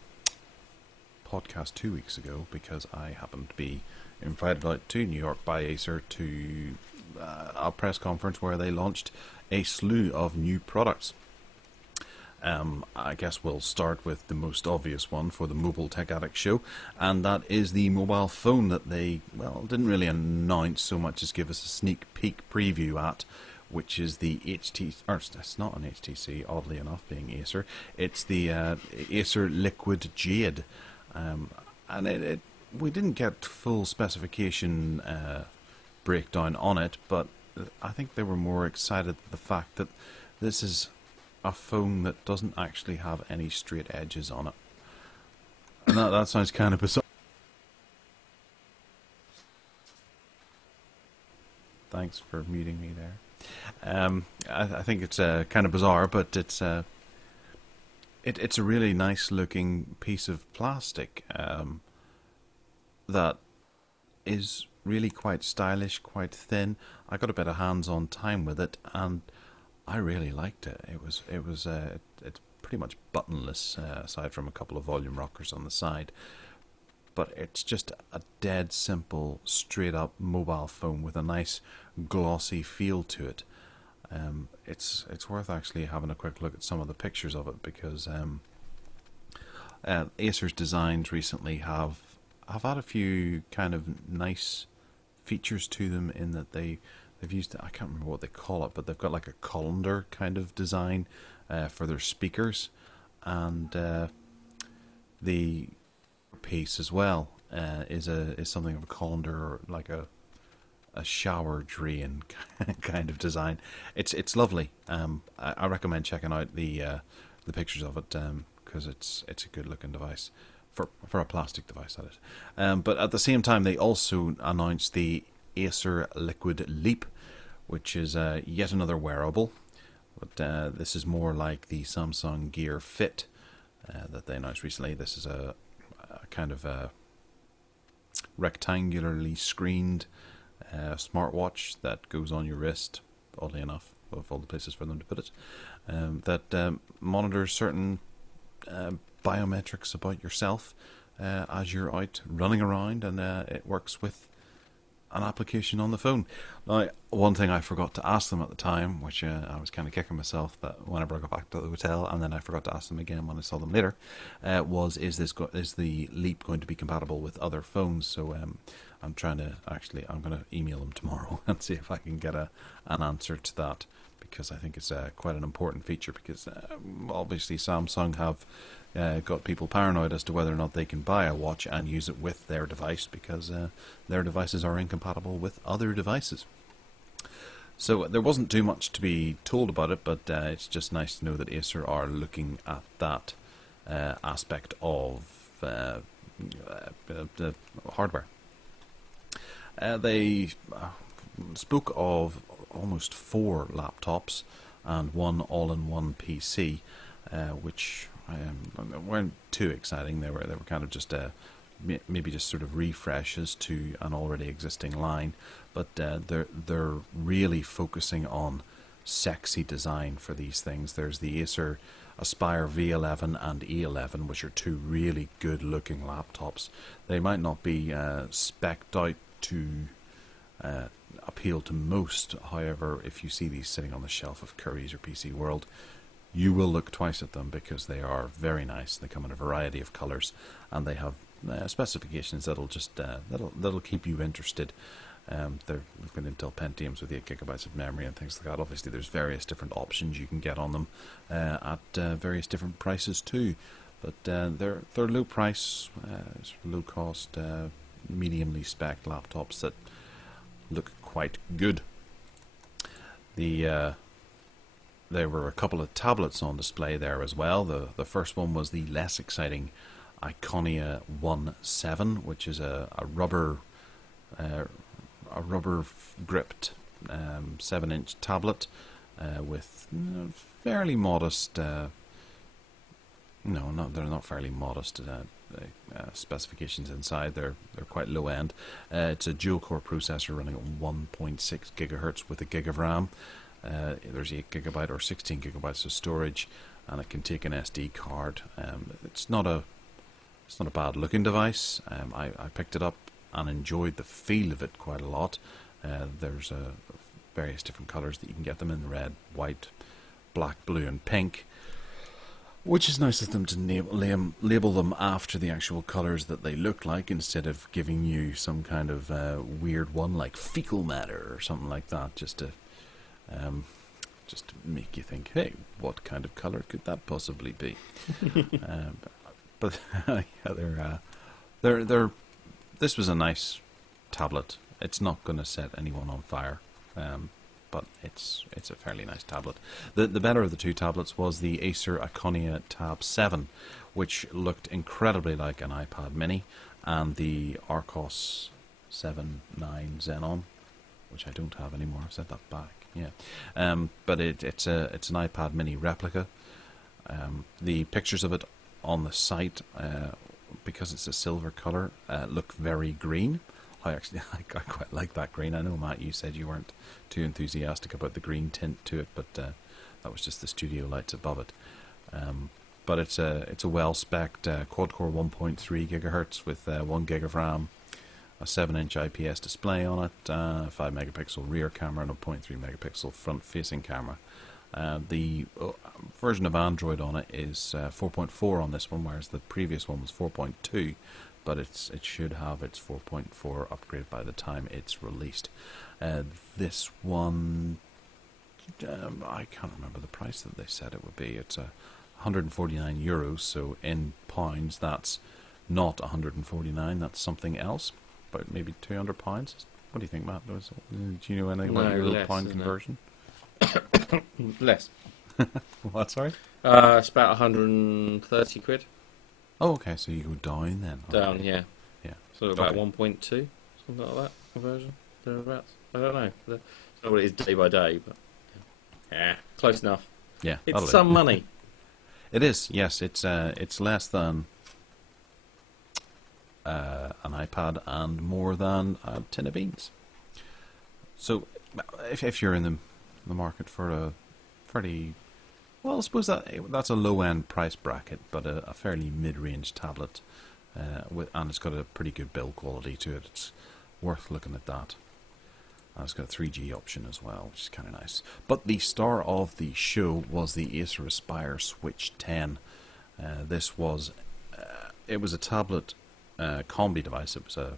podcast 2 weeks ago because I happened to be invited out to New York by Acer to a press conference where they launched a slew of new products. I guess we'll start with the most obvious one for the Mobile Tech Addicts show, and that is the mobile phone that they, well, didn't really announce so much as give us a sneak peek preview at, which is the HTC, or it's not an HTC, oddly enough, being Acer. It's the Acer Liquid Jade, and we didn't get full specification breakdown on it, but I think they were more excited at the fact that this is a phone that doesn't actually have any straight edges on it. And that sounds kind of bizarre. Thanks for muting me there. I think it's kind of bizarre, but it's a really nice looking piece of plastic that is really quite stylish, quite thin. I got a bit of hands-on time with it, and I really liked it. It's pretty much buttonless, aside from a couple of volume rockers on the side. But it's just a dead simple, straight up mobile phone with a nice glossy feel to it. It's worth actually having a quick look at some of the pictures of it, because Acer's designs recently have had a few kind of nice features to them, in that they've used, I can't remember what they call it, but they've got like a colander kind of design for their speakers, and the piece as well is something of a colander, or like a shower drain kind of design. It's lovely. I recommend checking out the pictures of it, because it's a good looking device for a plastic device, that is. But at the same time, they also announced the Acer Liquid Leap, which is yet another wearable, but this is more like the Samsung Gear Fit that they announced recently. This is a kind of a rectangularly screened smartwatch that goes on your wrist, oddly enough, of all the places for them to put it, that monitors certain biometrics about yourself as you're out running around, and it works with an application on the phone. Now, one thing I forgot to ask them at the time, which I was kind of kicking myself that whenever I got back to the hotel, and then I forgot to ask them again when I saw them later, is the Leap going to be compatible with other phones? So I'm going to email them tomorrow and see if I can get an answer to that, because I think it's quite an important feature, because obviously Samsung have got people paranoid as to whether or not they can buy a watch and use it with their device, because their devices are incompatible with other devices. So there wasn't too much to be told about it, but it's just nice to know that Acer are looking at that aspect of the hardware. They spoke of almost 4 laptops and one all-in-one PC, which weren't too exciting. They were kind of just maybe just sort of refreshes to an already existing line, but they're really focusing on sexy design for these things. There's the Acer Aspire V11 and E11, which are 2 really good looking laptops. They might not be spec'd out to appeal to most. However, if you see these sitting on the shelf of Currys or PC World, you will look twice at them, because they are very nice. They come in a variety of colours, and they have specifications that'll just that'll keep you interested. They've got Intel Pentiums with 8 GB of memory and things like that. Obviously, there's various different options you can get on them at various different prices too. But they're low price, low cost, mediumly spec laptops that look quite good. There were a couple of tablets on display there as well. The first one was the less exciting Iconia 1.7, which is a rubber gripped 7-inch tablet with fairly modest. They're not fairly modest specifications inside. They're quite low end. It's a dual core processor running at 1.6 gigahertz with a gig of RAM. There's 8 GB or 16 GB of storage, and it can take an SD card. It's not a bad looking device. I picked it up and enjoyed the feel of it quite a lot. There's various different colours that you can get them in: red, white, black, blue, and pink. Which is nice of them to label them after the actual colours that they look like, instead of giving you some kind of weird one like fecal matter or something like that, just to make you think, hey, what kind of colour could that possibly be? But yeah, this was a nice tablet. It's not going to set anyone on fire. But it's a fairly nice tablet. The better of the two tablets was the Acer Iconia Tab 7, which looked incredibly like an iPad mini, and the Archos 7.9 Xenon, which I don't have anymore. I've set that back. Yeah, but it's an iPad mini replica. The pictures of it on the site, because it's a silver color, look very green. I quite like that green. I know, Matt, you said you weren't too enthusiastic about the green tint to it, but that was just the studio lights above it. But it's a well-spec'd quad-core 1.3 GHz with 1 gig of RAM, a 7-inch IPS display on it, 5 megapixel rear camera, and a 0.3 megapixel front-facing camera. The version of Android on it is 4.4 on this one, whereas the previous one was 4.2. But it should have its 4.4 upgrade by the time it's released. This one, I can't remember the price that they said it would be. It's 149 euros, so in pounds that's not 149, that's something else, but maybe 200 pounds. What do you think, Matt? Do you know anything about euro pound conversion? Less. What, sorry? It's about 130 quid. Oh, okay, so you go down then. Down, okay. yeah. Yeah. So about 1.2, something like that, conversion, thereabouts. I don't know. It's not what it is day by day, but yeah, close enough. Yeah, it's some money. It is, yes. It's less than an iPad and more than a tin of beans. So, if you're in the market for a fairly, well, I suppose that's a low-end price bracket, but a fairly mid-range tablet, and it's got a pretty good build quality to it. It's worth looking at that. And it's got a 3G option as well, which is kind of nice. But the star of the show was the Acer Aspire Switch 10. This was it was a tablet combi device. It's got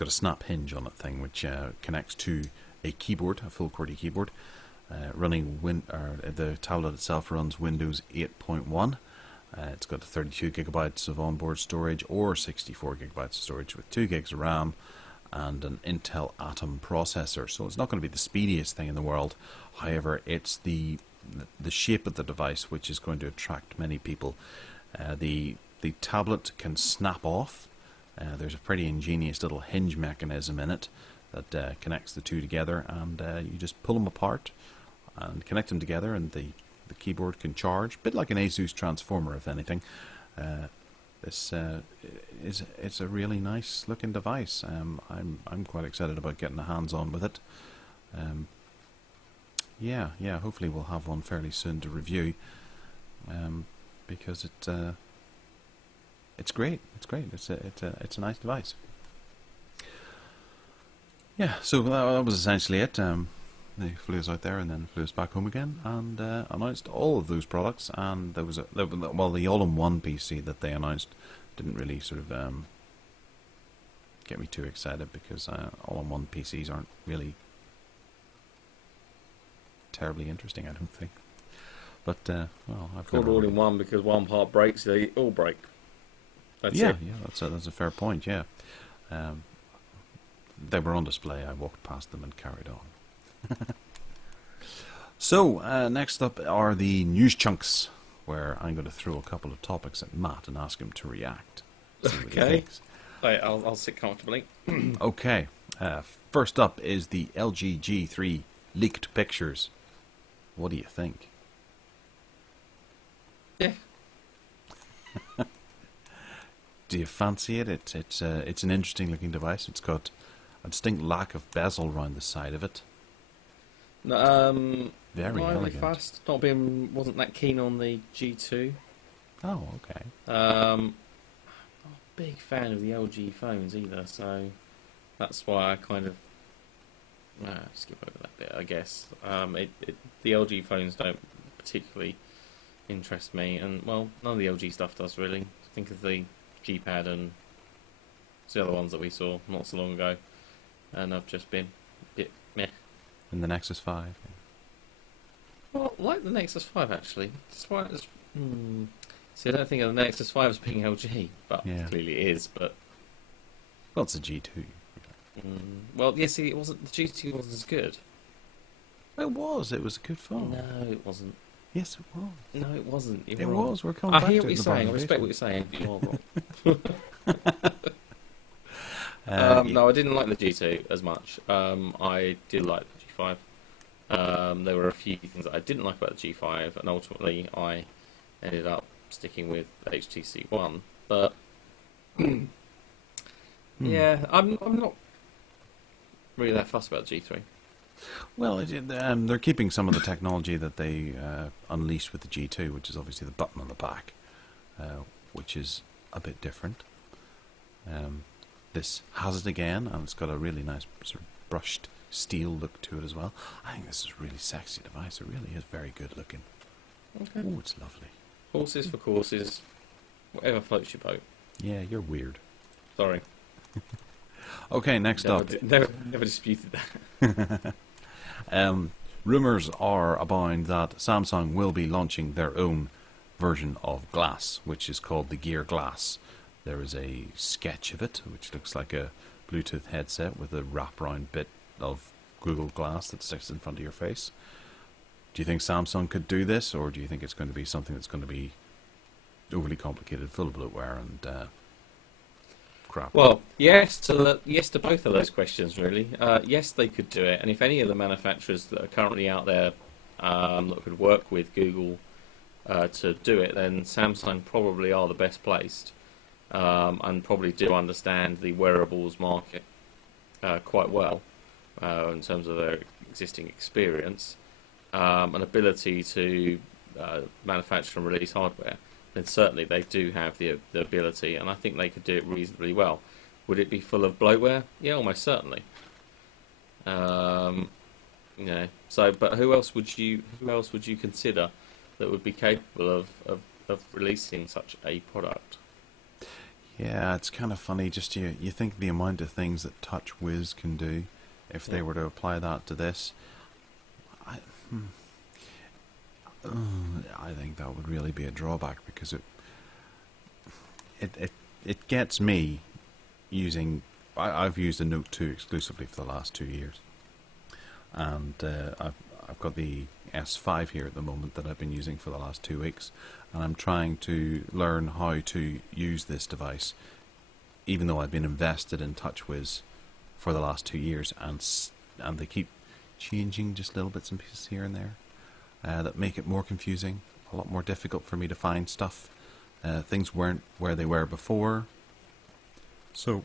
a snap hinge on it thing, which connects to a keyboard, a full QWERTY keyboard. The tablet itself runs Windows 8.1. It's got 32 gigabytes of onboard storage or 64 gigabytes of storage with 2 gigs of RAM and an Intel Atom processor. So it's not going to be the speediest thing in the world. However, it's the shape of the device which is going to attract many people. The tablet can snap off. There's a pretty ingenious little hinge mechanism in it that connects the two together, and you just pull them apart and connect them together, and the keyboard can charge, a bit like an Asus transformer, if anything. It's a really nice looking device. I'm quite excited about getting the hands on with it. Yeah. Hopefully we'll have one fairly soon to review, because it's great. It's great. It's a nice device. Yeah. So that was essentially it. They flew us out there and then flew us back home again, and announced all of those products. And there was the all-in-one PC that they announced didn't really sort of get me too excited, because all-in-one PCs aren't really terribly interesting, I don't think. But I've called all-in-one because one part breaks, they all break. That's it. Yeah, that's a fair point. Yeah, they were on display. I walked past them and carried on. So, next up are the Newchunks, where I'm going to throw a couple of topics at Matt and ask him to react. See what he thinks. Right, I'll sit comfortably. Okay. First up is the LG G3 leaked pictures. What do you think? Yeah. Do you fancy it? It's an interesting looking device. It's got a distinct lack of bezel around the side of it. Very not really elegant. fast. Wasn't that keen on the G2. Oh, okay. Not a big fan of the LG phones either, so that's why I kind of skip over that bit, I guess. The LG phones don't particularly interest me, and well, none of the LG stuff does really. Think of the GamePad and the other ones that we saw not so long ago, and I've just been a bit meh. And the Nexus 5. Well, I like the Nexus 5 actually. Despite see, I don't think of the Nexus 5 as being LG, but Yeah. clearly it is. But Well, it's a G2. well, yes, see, it wasn't. The G2 wasn't as good. It was. It was a good phone. No, it wasn't. Yes, it was. No, it wasn't. You're It wrong. was. We're coming I back hear to what it you're in the saying. I bargain respect what basement. you're saying, but you're wrong. No, I didn't like the G2 as much. I did like the G5. There were a few things that I didn't like about the G5, and ultimately I ended up sticking with HTC One. But yeah, I'm not really that fussed about the G3. Well, they're keeping some of the technology that they unleashed with the G2, which is obviously the button on the back, which is a bit different. This has it again, and it's got a really nice sort of brushed steel look to it as well. I think this is a really sexy device. It really is very good looking. Okay. Oh, it's lovely. Horses for courses, whatever floats your boat. Yeah, you're weird. Sorry. Okay, next up. Never disputed that. Rumours are abound that Samsung will be launching their own version of Glass, which is called the Gear Glass. There is a sketch of it, which looks like a Bluetooth headset with a wraparound bit of Google Glass that sticks in front of your face. Do you think Samsung could do this, or do you think it's going to be something that's going to be overly complicated, full of bloatware and crap? Well, yes to both of those questions, really. Yes, they could do it, and if any of the manufacturers that are currently out there that could work with Google to do it, then Samsung probably are the best placed, and probably do understand the wearables market quite well in terms of their existing experience and ability to manufacture and release hardware. Then certainly they do have the ability, and I think they could do it reasonably well. Would it be full of bloatware? Yeah, almost certainly. So, but who else would you consider that would be capable of releasing such a product? Yeah, it's kind of funny. Just you think the amount of things that TouchWiz can do, if they were to apply that to this, I think that would really be a drawback, because it gets me using. I've used a Note 2 exclusively for the last 2 years, and I've got the S5 here at the moment that I've been using for the last 2 weeks, and I'm trying to learn how to use this device, even though I've been invested in TouchWiz for the last 2 years, and they keep changing just little bits and pieces here and there that make it more confusing, a lot more difficult for me to find stuff. Things weren't where they were before, so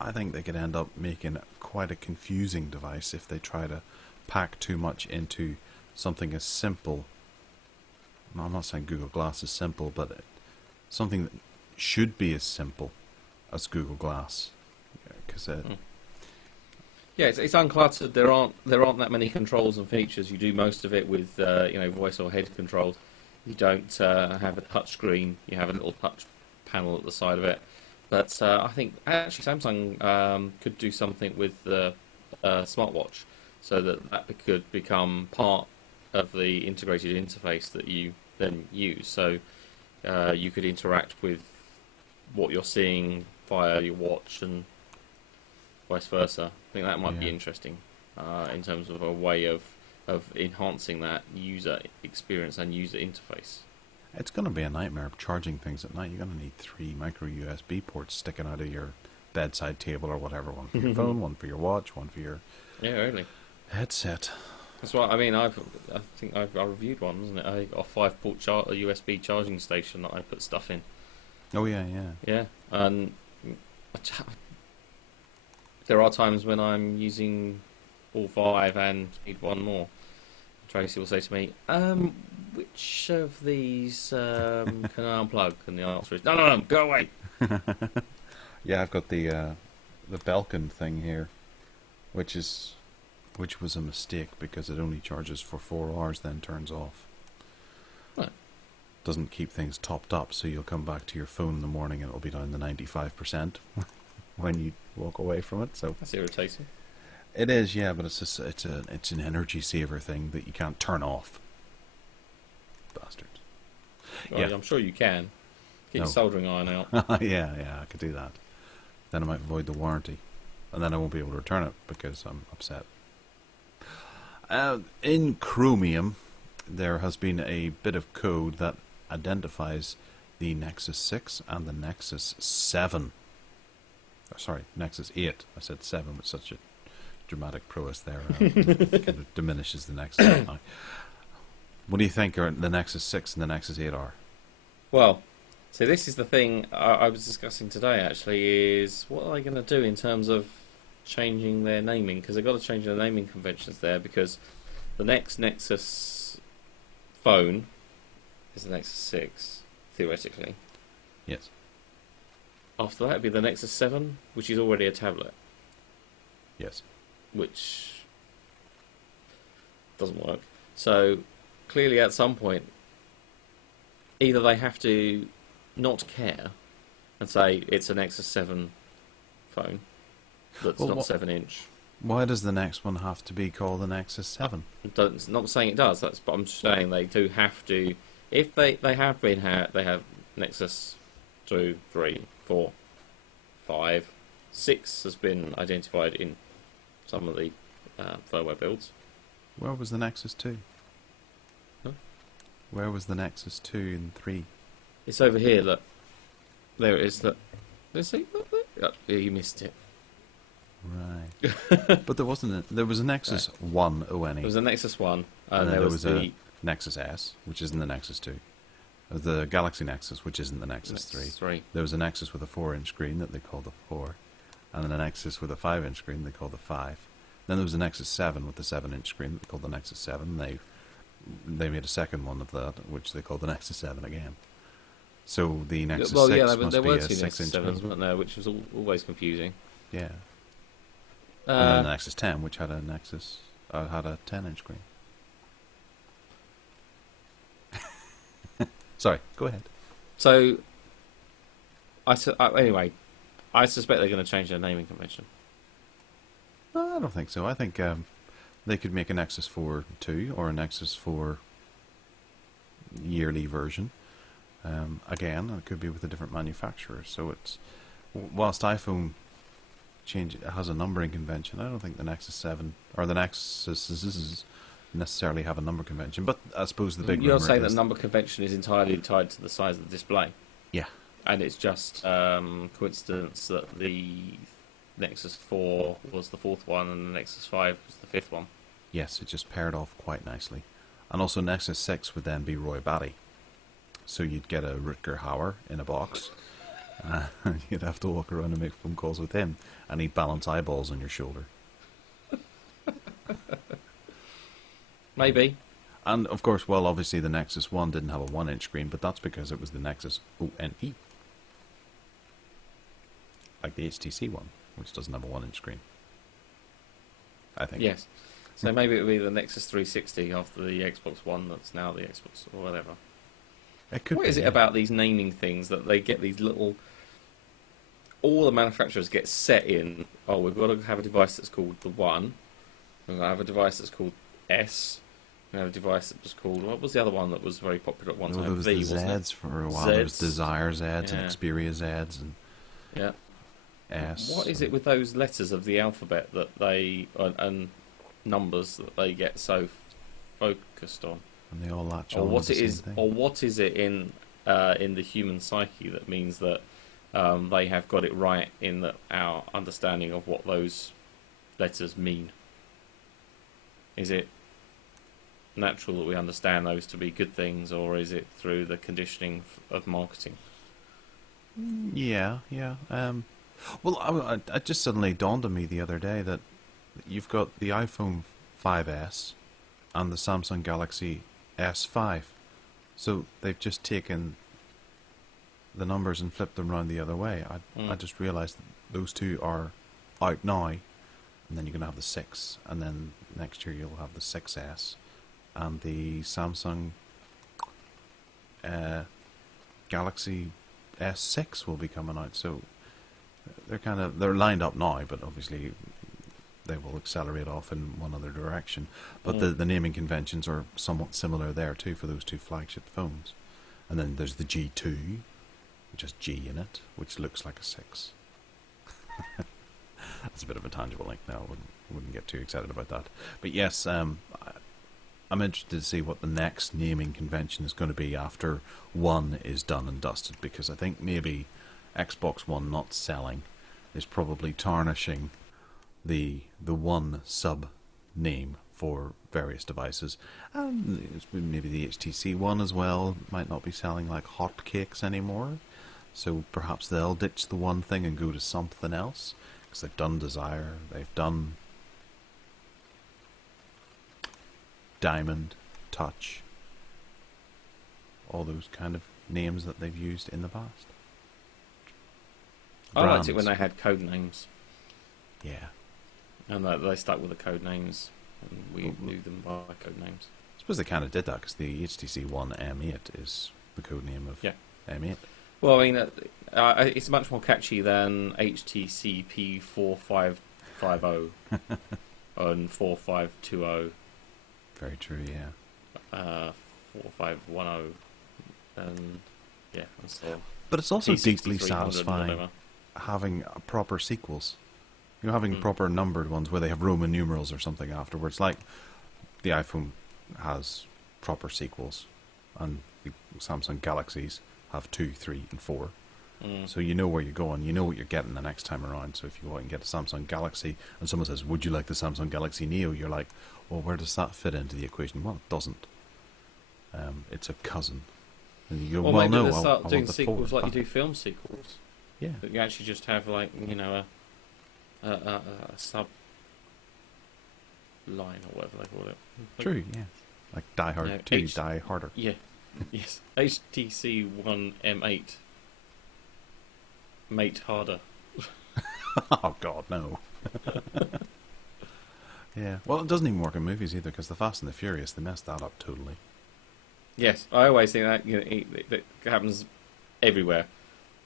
I think they could end up making quite a confusing device if they try to pack too much into something as simple. No, I'm not saying Google Glass is simple, but something that should be as simple as Google Glass, because yeah, it's uncluttered. There aren't that many controls and features. You do most of it with voice or head controls. You don't have a touch screen. You have a little touch panel at the side of it. But I think actually Samsung could do something with the smartwatch, so that could become part of the integrated interface that you then use. So you could interact with what you're seeing via your watch and vice versa. I think that might be interesting in terms of a way of enhancing that user experience and user interface. it's going to be a nightmare charging things at night. You're going to need 3 micro USB ports sticking out of your bedside table or whatever. One for your phone, one for your watch, one for your really headset. That's right. I mean, I think I reviewed one, wasn't it? A 5-port USB charging station that I put stuff in. Oh yeah. Yeah, and there are times when I'm using all 5 and need one more. Tracy will say to me, which of these can I unplug? And the answer is, no, go away. Yeah, I've got the Belkin thing here, which was a mistake because it only charges for 4 hours, then turns off. Right. Doesn't keep things topped up, so you'll come back to your phone in the morning and it'll be down to 95% when you walk away from it. So that's irritating. It is, yeah, but it's an energy saver thing that you can't turn off. Bastards. Well, yeah. I'm sure you can. Get your soldering iron out. yeah, I could do that. Then I might avoid the warranty, and then I won't be able to return it because I'm upset. In Chromium, there has been a bit of code that identifies the Nexus 6 and the Nexus 7. Sorry, Nexus 8. I said 7 with such a dramatic prowess there. Kind of diminishes the Nexus 8 now. What do you think the Nexus 6 and the Nexus 8 are? Well, so this is the thing I was discussing today, actually, is what are they going to do in terms of changing their naming? Because they've got to change their naming conventions there, because the next Nexus phone is the Nexus 6, theoretically. Yes. After that, it'd be the Nexus 7, which is already a tablet. Yes. Which doesn't work. So, clearly at some point, either they have to not care and say it's a Nexus 7 phone that's not 7-inch. Why does the next one have to be called the Nexus 7? Not saying it does, but I'm just saying they do have to. If they have Nexus 2, 3, 4, 5, 6 has been identified in some of the firmware builds. Where was the Nexus 2? Huh? Where was the Nexus 2 and 3? It's over here, look. There it is, look. Let's see. Look. Oh, yeah, you missed it. Right. But there wasn't there was a Nexus 1 ONE. There was a Nexus 1. And then there was a Nexus S, which isn't the Nexus 2. The Galaxy Nexus, which isn't the Nexus 3. There was a Nexus with a 4-inch screen that they called the 4. And then a Nexus with a 5-inch screen they called the 5. Then there was a Nexus 7 with the 7-inch screen that they called the Nexus 7. They made a second one of that, which they called the Nexus 7 again. So the Nexus 6 must be a 6-inch screen. Weren't there, which was always confusing. Yeah. And then the Nexus 10, which had a had a 10-inch screen. Sorry, go ahead. So, anyway, I suspect they're going to change their naming convention. No, I don't think so. I think they could make a Nexus 4 2 or a Nexus 4 yearly version. Again, it could be with a different manufacturer. So it's whilst iPhone has a numbering convention, I don't think the Nexus 7 or the Nexus necessarily have a number convention. But I suppose the big you're saying that number convention is entirely tied to the size of the display. Yeah, and it's just coincidence that the Nexus 4 was the 4th one and the Nexus 5 was the 5th one. Yes, it just paired off quite nicely. And also Nexus 6 would then be Roy Batty. So you'd get a Rutger Hauer in a box. You'd have to walk around and make phone calls with him. And he'd balance eyeballs on your shoulder. Maybe. And of course, well, obviously the Nexus 1 didn't have a 1-inch screen, but that's because it was the Nexus ONE. Like the HTC One, which doesn't have a 1-inch screen. I think. Yes. So maybe it would be the Nexus 360 after the Xbox One that's now the Xbox or whatever. It could what is it about these naming things that they get these little... All the manufacturers get set in, oh, we've got to have a device that's called the One. We've got to have a device that's called S. We have a device that was called... What was the other one that was very popular at one time? There was the Zs for a while. There was Desire Zs and Xperia Zs and... Yeah. S. What is it with those letters of the alphabet that they... and numbers that they get so focused on? And they all latch or on what to the it is, same thing. or what is it in the human psyche that means that they have got it right in our understanding of what those letters mean? Is it natural that we understand those to be good things, or is it through the conditioning of marketing? Yeah. Well, it just suddenly dawned on me the other day that you've got the iPhone 5S and the Samsung Galaxy S5. So they've just taken the numbers and flipped them around the other way. I just realised that those two are out now, and then you're going to have the 6, and then next year you'll have the 6S, and the Samsung Galaxy S6 will be coming out. So they're lined up now, but obviously they will accelerate off in one other direction. But the naming conventions are somewhat similar there too for those two flagship phones. And then there's the G2, which has G in it, which looks like a 6. That's a bit of a tangible link now. I wouldn't get too excited about that. But yes, I'm interested to see what the next naming convention is going to be after One is done and dusted, because I think maybe Xbox One not selling is probably tarnishing the One sub name for various devices, and maybe the HTC One as well might not be selling like hotcakes anymore. So perhaps they'll ditch the One thing and go to something else, because they've done Desire, they've done Diamond, Touch, all those kind of names that they've used in the past. I liked it when they had code names. Yeah. And they stuck with the code names, and we knew them by code names. I suppose they kind of did that, because the HTC One M8 is the code name of M8. Well, I mean, it's much more catchy than HTC P4550 and 4520. Very true, yeah. 4510, and yeah, and so. But it's also deeply P6300 satisfying having proper sequels. You know, having proper numbered ones where they have Roman numerals or something afterwards. Like the iPhone has proper sequels, and the Samsung Galaxies have 2, 3, and 4. So you know where you're going. You know what you're getting the next time around. So if you go out and get a Samsung Galaxy, and someone says, "Would you like the Samsung Galaxy Neo?" You're like, "Well, where does that fit into the equation?" Well, it doesn't. It's a cousin. And you go, well, no, maybe they'll start I doing want the sequels forward like you pack. do film sequels. Yeah. That you actually just have, like, you know, a sub line or whatever they call it. True, yeah. Like Die Hard 2, Die Harder. Yeah. Yes. HTC One M8. Mate harder. Oh, God, no. Yeah. Well, it doesn't even work in movies either, because the Fast and the Furious, they messed that up totally. Yes, I always think that, you know, that happens everywhere.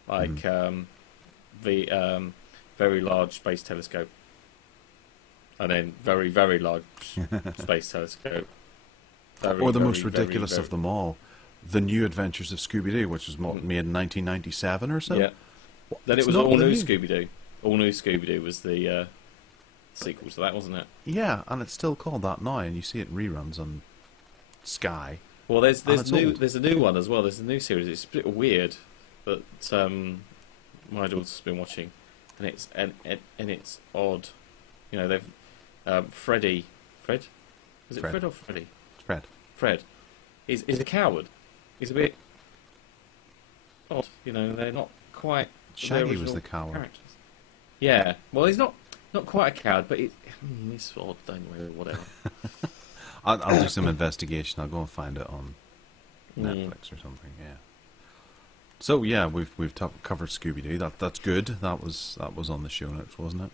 Like the very large space telescope, and then very, very large space telescope. Or the most ridiculous of them all, The New Adventures of Scooby-Doo, which was made in 1997 or so. Yeah. Then it was All New Scooby-Doo. All New Scooby-Doo was the sequel to that, wasn't it? Yeah, and it's still called that now, and you see it in reruns on Sky. Well, there's there's a new one as well. There's a new series. It's a bit weird, but my daughter's been watching, and it's odd. You know, they've Fred? Is it Fred or Freddy? Fred. Fred is a coward. He's a bit odd. You know, they're not quite. Shaggy was the coward. Characters. Yeah. Well, he's not quite a coward, but it's odd. Anyway, whatever. I'll do some investigation. I'll go and find it on Netflix or something. Yeah. So yeah, we've covered Scooby-Doo. That's good. That was on the show notes, wasn't it?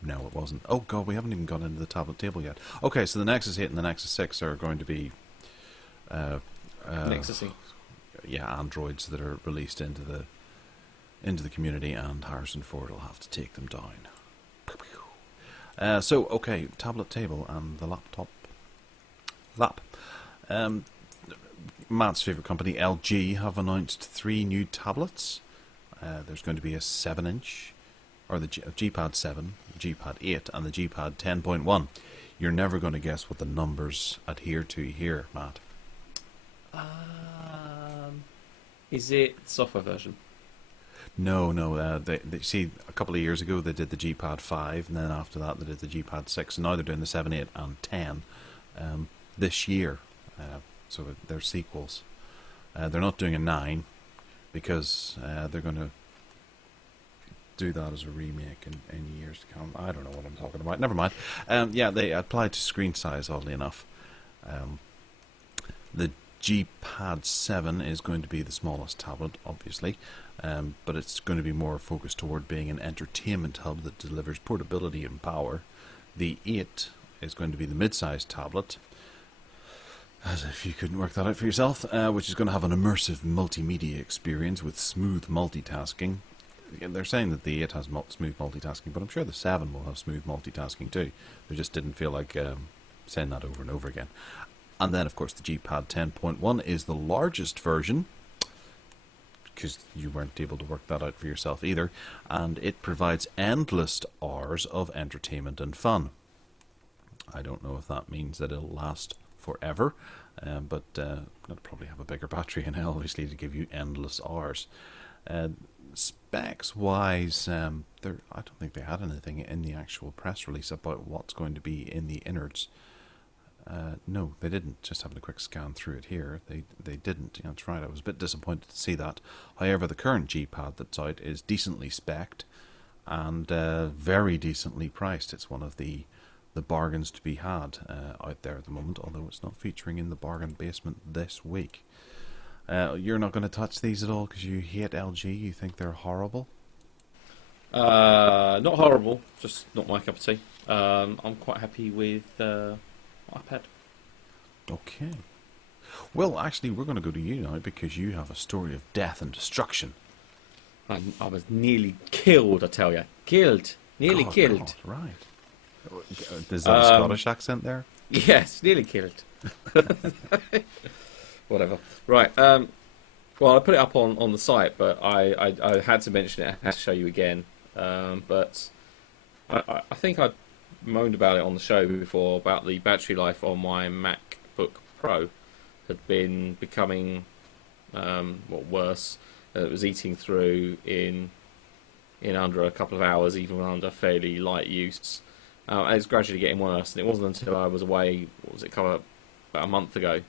No, it wasn't. Oh God, we haven't even got into the tablet table yet. Okay, so the Nexus 8 and the Nexus 6 are going to be Nexusing. Yeah, androids that are released into the community, and Harrison Ford will have to take them down. So okay, tablet table and the laptop. Matt's favourite company, LG, have announced 3 new tablets. There's going to be a 7-inch, or the G-Pad 7, G-Pad 8, and the G-Pad 10.1. You're never going to guess what the numbers adhere to here, Matt. Is it software version? No. They see, a couple of years ago they did the G-Pad 5, and then after that they did the G-Pad 6, and now they're doing the 7, 8, and 10 this year. So they're sequels. They're not doing a 9 because they're going to do that as a remake in years to come. I don't know what I'm talking about. Never mind. Yeah, they applied to screen size, oddly enough. The GPad 7 is going to be the smallest tablet, obviously, but it's going to be more focused toward being an entertainment hub that delivers portability and power. The 8 is going to be the mid-sized tablet, as if you couldn't work that out for yourself, which is going to have an immersive multimedia experience with smooth multitasking. They're saying that the 8 has smooth multitasking, but I'm sure the 7 will have smooth multitasking too. They just didn't feel like saying that over and over again. And then, of course, the GPad 10.1 is the largest version, because you weren't able to work that out for yourself either, and it provides endless hours of entertainment and fun. I don't know if that means that it'll last forever, but it'll probably have a bigger battery and obviously to give you endless hours. Specs-wise, I don't think they had anything in the actual press release about what's going to be in the innards. No, they didn't. Just having a quick scan through it here, they didn't. Yeah, that's right. I was a bit disappointed to see that. However, the current GPad that's out is decently spec'd and very decently priced. It's one of the bargains to be had out there at the moment, although it's not featuring in the bargain basement this week. You're not going to touch these at all because you hate LG? You think they're horrible? Not horrible, just not my cup of tea. I'm quite happy with iPad. Okay. Well, actually, we're going to go to you now because you have a story of death and destruction. I was nearly killed, I tell you. Nearly killed. God, right. Is that a Scottish accent there? Yes, nearly killed. Whatever. Right. Well, I put it up on the site, but I had to mention it. I had to show you again. But I think I moaned about it on the show before about the battery life on my MacBook Pro had been becoming worse. It was eating through in under a couple of hours, even under fairly light use. And it's gradually getting worse, and it wasn't until I was away, about a month ago,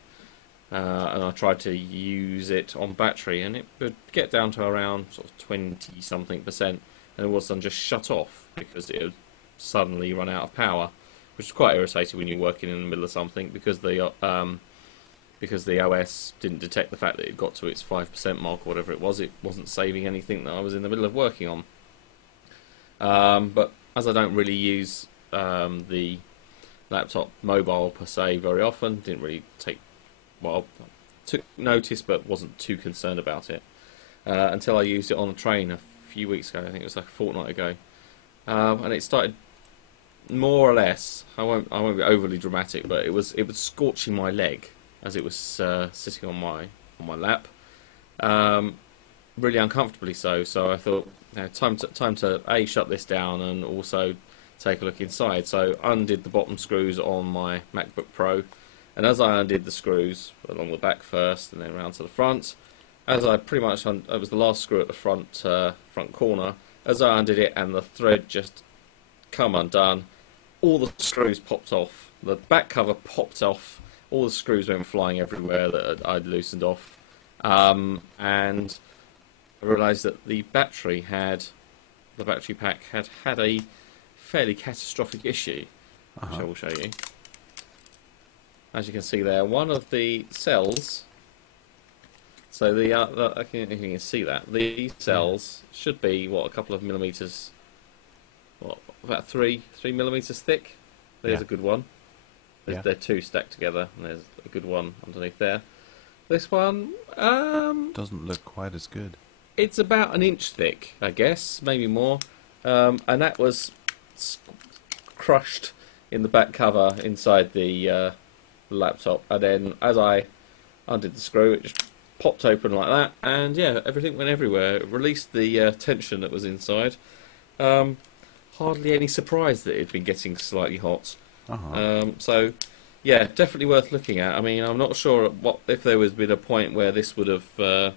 and I tried to use it on battery, and it would get down to around sort of 20-something%, and all of a sudden just shut off because it would suddenly run out of power, which is quite irritating when you're working in the middle of something because the OS didn't detect the fact that it got to its 5% mark or whatever it was. It wasn't saving anything that I was in the middle of working on. But as I don't really use the laptop mobile per se very often, didn't really took notice but wasn't too concerned about it until I used it on the train a few weeks ago. I think it was like a fortnight ago, and it started more or less. I won't be overly dramatic, but it was scorching my leg as it was sitting on my lap, really uncomfortably so. So I thought, time to shut this down and also take a look inside. So undid the bottom screws on my MacBook Pro, and as I undid the screws along the back first and then round to the front, as I pretty much it was the last screw at the front corner. As I undid it and the thread just come undone, all the screws popped off. The back cover popped off. All the screws went flying everywhere that I'd loosened off, and I realised that the battery pack had a fairly catastrophic issue, which I will show you. As you can see there, one of the cells. So I think you can see that these cells should be a couple of millimeters, about 3 millimeters thick. There's a good one. They're two stacked together, and there's a good one underneath there. This one doesn't look quite as good. It's about an inch thick, I guess, maybe more, and that was crushed in the back cover inside the laptop. And then as I undid the screw, it just popped open like that, and everything went everywhere. It released the tension that was inside. Hardly any surprise that it had been getting slightly hot. So, definitely worth looking at. I mean, I'm not sure if there was been a point where this would have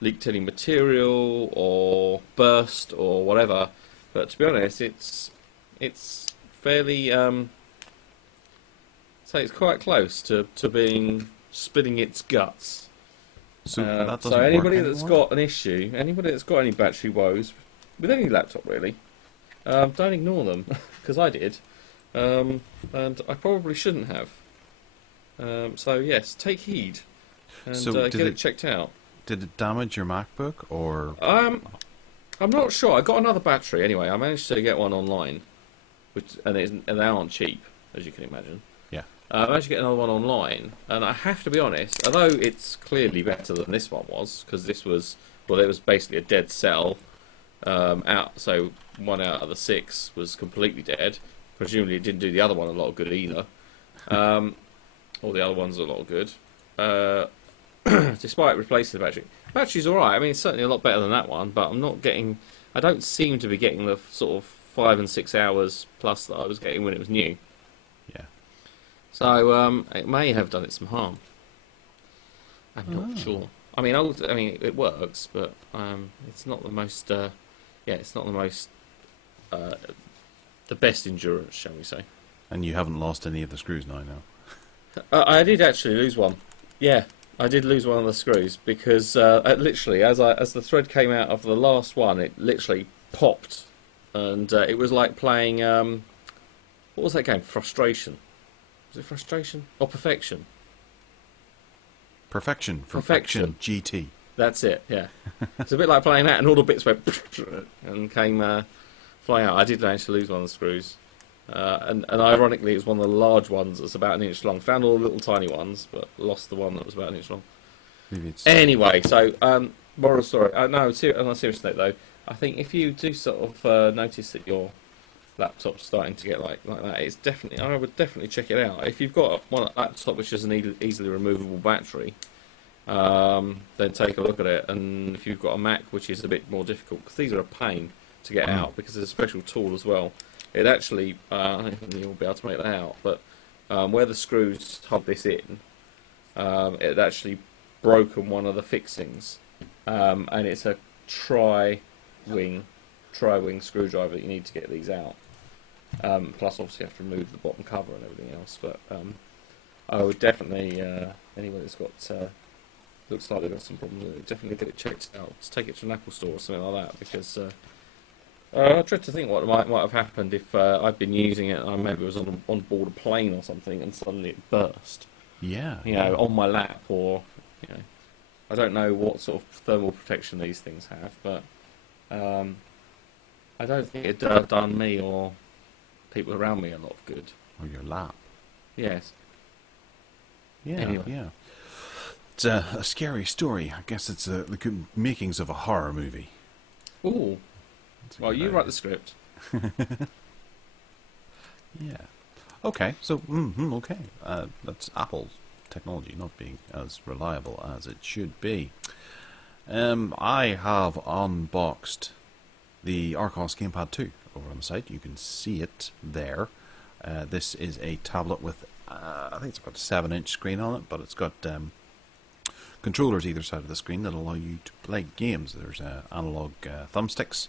leaked any material or burst or whatever. But to be honest, it's fairly it's quite close to being spitting its guts. So anybody that's got an issue, anybody that's got any battery woes, with any laptop really. Don't ignore them, because I did. And I probably shouldn't have. So yes, take heed and get it checked out. Did it damage your MacBook, or...? I'm not sure. I got another battery anyway. I managed to get one online, and they aren't cheap, as you can imagine. Yeah. I managed to get another one online, and I have to be honest, although it's clearly better than this one was, because this was, well, it was basically a dead cell. So 1 out of the 6 was completely dead. Presumably it didn't do the other one a lot of good either. All the other ones are a lot of good. Despite replacing the battery. Battery's alright. I mean, it's certainly a lot better than that one, but I don't seem to be getting the sort of 5 and 6 hours plus that I was getting when it was new. Yeah. So, it may have done it some harm. I'm not sure. I mean, it works, but it's not the most. It's not the most. The best endurance, shall we say? And you haven't lost any of the screws now. I did actually lose one. Yeah, I did lose one of the screws because literally, as the thread came out of the last one, it literally popped, and it was like playing. What was that game? Frustration. Was it Frustration or Perfection? Perfection. GT. That's it, yeah. It's a bit like playing that, and all the bits went and came flying out. I did manage to lose one of the screws. And ironically, it was one of the large ones that's about an inch long. Found all the little tiny ones, but lost the one that was about an inch long. Anyway, so, moral of the story. On a serious note, though, I think if you do sort of notice that your laptop's starting to get like that, I would definitely check it out. If you've got a laptop which has an easily removable battery, then take a look at it. And if you've got a Mac which is a bit more difficult, because these are a pain to get out, because there's a special tool as well. It actually, I don't think you'll be able to make that out, but where the screws hold this in, it had actually broken one of the fixings, and it's a tri-wing screwdriver that you need to get these out. Plus, obviously, you have to remove the bottom cover and everything else. But I would definitely, anyone that's got looks like they've got some problems, definitely get it checked out. Just take it to an Apple store or something like that, because I dread to think what might have happened if I'd been using it and I maybe was on board a plane or something and suddenly it burst. Yeah. On my lap, or I don't know what sort of thermal protection these things have, but I don't think it'd have done me or people around me a lot of good. Or your lap. Yes. Yeah. Anyway. Yeah. It's a scary story. I guess it's the makings of a horror movie. Ooh. Well, you write the script. Yeah. Okay. So, okay. That's Apple's technology not being as reliable as it should be. I have unboxed the Archos GamePad 2 over on the site. You can see it there. This is a tablet with, I think it's about a 7-inch screen on it, but it's got controllers either side of the screen that allow you to play games. There's analog thumbsticks,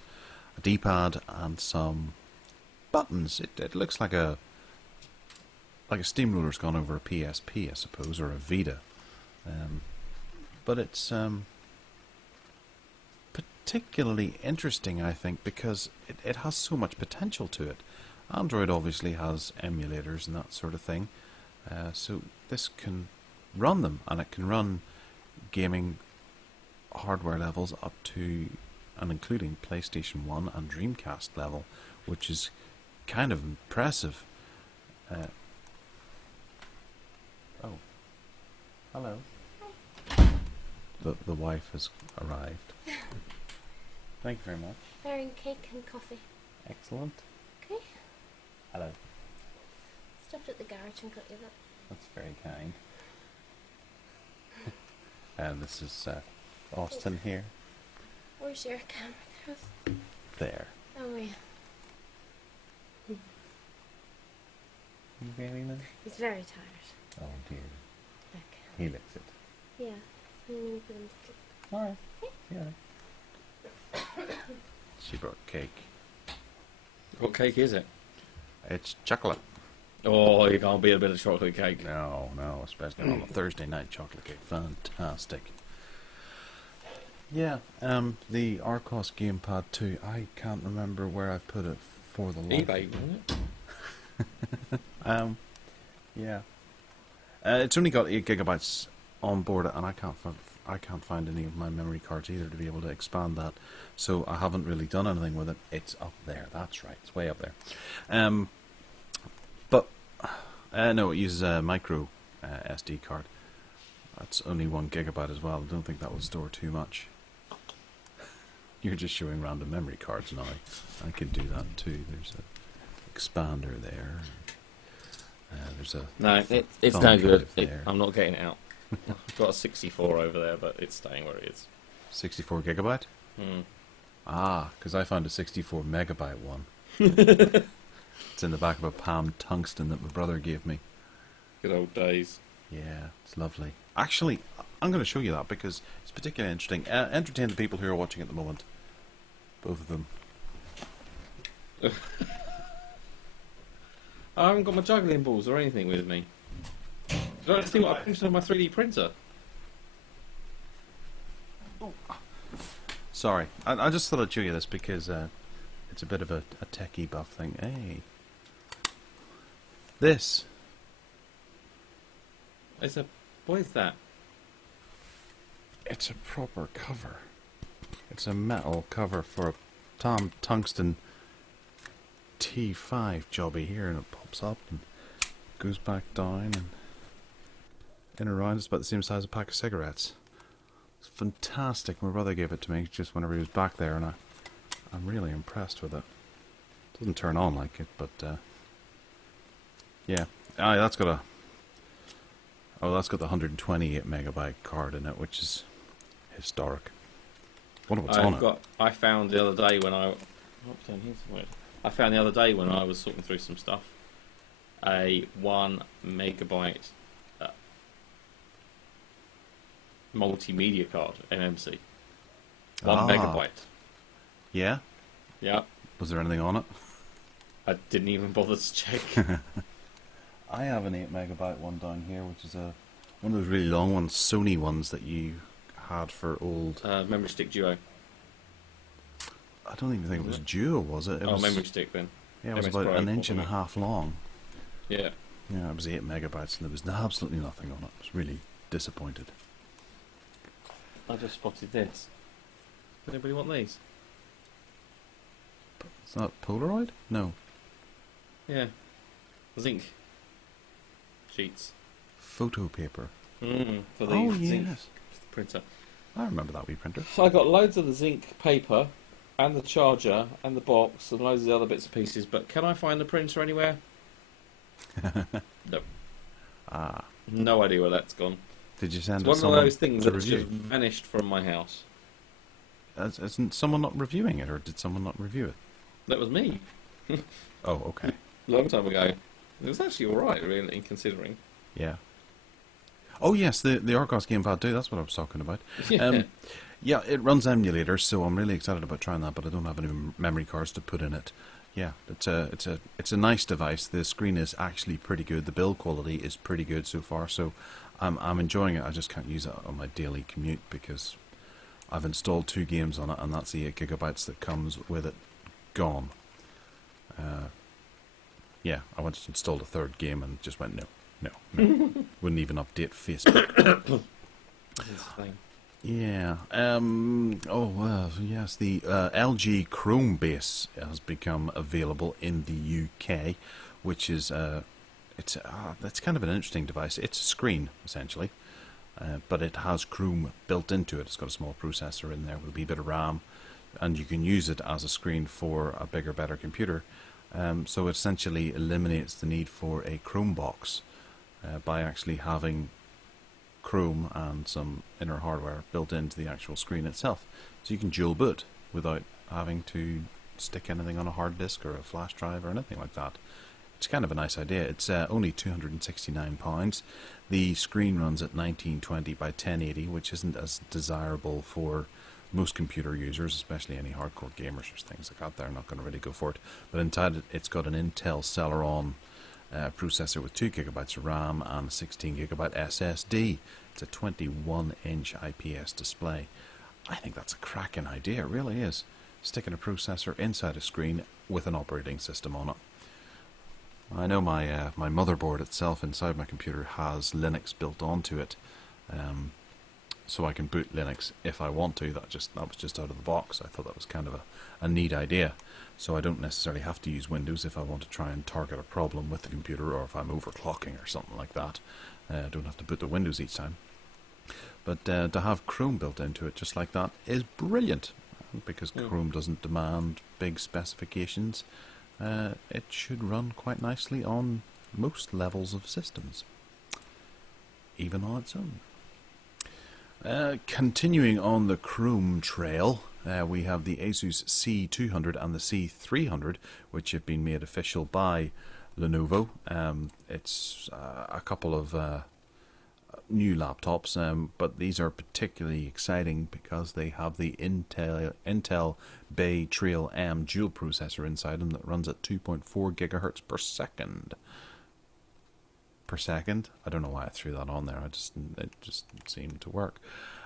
a D-pad, and some buttons. It looks like a steamroller's gone over a PSP, I suppose, or a Vita. But it's particularly interesting, I think, because it has so much potential to it. Android obviously has emulators and that sort of thing, so this can run them, and it can run gaming hardware levels up to and including PlayStation 1 and Dreamcast level, which is kind of impressive. Oh, hello. The wife has arrived. Thank you very much. Bearing cake and coffee. Excellent. Okay. Hello. Stopped at the garage and got you that. That's very kind. And this is Austin here. Where's your camera? There. Oh yeah. You feeling that? He's very tired. Oh dear. Okay. He licks it. Yeah. I'm gonna put him to sleep. Alright. Yeah. She brought cake. What cake is it? It's chocolate. Oh, you can't beat a bit of chocolate cake. No, especially on a Thursday night chocolate cake. Fantastic. Yeah, the Archos GamePad 2, I can't remember where I put it for the life. eBay, wasn't it? Yeah. It's only got 8 gigabytes on board, and I can't find any of my memory cards either to be able to expand that. So I haven't really done anything with it. It's up there. That's right. It's way up there. But no, it uses a micro SD card. That's only 1 gigabyte as well. I don't think that will store too much. You're just showing random memory cards now. I can do that too. There's a expander there. There's a it's thumb no good. drive there. I'm not getting it out. I've got a 64 over there, but it's staying where it is. 64 gigabyte? Mm. Ah, because I found a 64 megabyte one. It's in the back of a Palm Tungsten that my brother gave me. Good old days. Yeah, it's lovely. Actually, I'm going to show you that because it's particularly interesting. Entertain the people who are watching at the moment. Both of them. I haven't got my juggling balls or anything with me. Do I see what I printed on my 3D printer? Sorry, I just thought I'd show you this because it's a bit of a techie buff thing. Hey, this. What is that? It's a proper cover. It's a metal cover for a Tungsten T5 jobby here, and it pops up and goes back down and in around. It's about the same size as a pack of cigarettes. It's fantastic. My brother gave it to me just whenever he was back there, and I'm really impressed with it. Doesn't turn on like it, but yeah. That's got the 128 megabyte card in it, which is historic. Wonder what's on it. I found the other day when I found the other day when I was sorting through some stuff a 1 megabyte multimedia card, MMC. 1 megabyte. Yeah? Yeah. Was there anything on it? I didn't even bother to check. I have an 8 megabyte one down here, which is one of those really long ones, Sony ones that you had for old... memory stick Duo. I don't even think it was Duo, was it? Memory stick then. Yeah, it was MS about Pro, an inch and a probably. half long. Yeah. Yeah, it was 8 megabytes and there was absolutely nothing on it. I was really disappointed. I just spotted this. Does anybody want these? Is that Polaroid? No. Yeah. Zinc sheets. Photo paper. For the Oh, zinc yes. printer. I remember that wee printer. I got loads of the zinc paper and the charger and the box and loads of the other bits and pieces, but can I find the printer anywhere? No. Ah. No idea where that's gone. Did you send It's it one of those things to that's review? just vanished from my house. Isn't someone not reviewing it, or did someone not review it? That was me. Oh, okay. Long time ago. It was actually alright, really, considering. Yeah. Oh, yes, the Argos GamePad 2, that's what I was talking about. Yeah. Yeah, it runs emulator, so I'm really excited about trying that, but I don't have any memory cards to put in it. Yeah, it's a nice device. The screen is actually pretty good. The build quality is pretty good so far, so I'm enjoying it. I just can't use it on my daily commute because I've installed 2 games on it, and that's the 8 gigabytes that comes with it gone. Yeah, I went to install a 3rd game and just went no. Wouldn't even update Facebook. Yeah. Yes. The LG Chromebase has become available in the UK, which is it's kind of an interesting device. It's a screen essentially, but it has Chrome built into it. It's got a small processor in there with a wee bit of RAM, and you can use it as a screen for a bigger, better computer. So it essentially eliminates the need for a Chromebox by actually having Chrome and some inner hardware built into the actual screen itself. So you can dual boot without having to stick anything on a hard disk or a flash drive or anything like that. It's kind of a nice idea. It's only £269. The screen runs at 1920 by 1080, which isn't as desirable for most computer users, especially any hardcore gamers or things like that. They're not going to really go for it. But inside it's got an Intel Celeron processor with 2 gigabytes of RAM and a 16 gigabyte SSD. It's a 21-inch IPS display, I think that's a cracking idea, it really is. Sticking a processor inside a screen with an operating system on it. I know my my motherboard itself inside my computer has Linux built onto it, so I can boot Linux if I want to. That was just out of the box. I thought that was kind of a neat idea. So I don't necessarily have to use Windows if I want to try and target a problem with the computer, or if I'm overclocking or something like that. I don't have to boot the Windows each time. But to have Chrome built into it just like that is brilliant, because Chrome doesn't demand big specifications. It should run quite nicely on most levels of systems, even on its own. Continuing on the Chrome trail, we have the Asus C200 and the C300, which have been made official by Lenovo. It's a couple of new laptops, but these are particularly exciting because they have the Intel Bay Trail M dual processor inside them that runs at 2.4 gigahertz per second. Per second? I don't know why I threw that on there. It just seemed to work.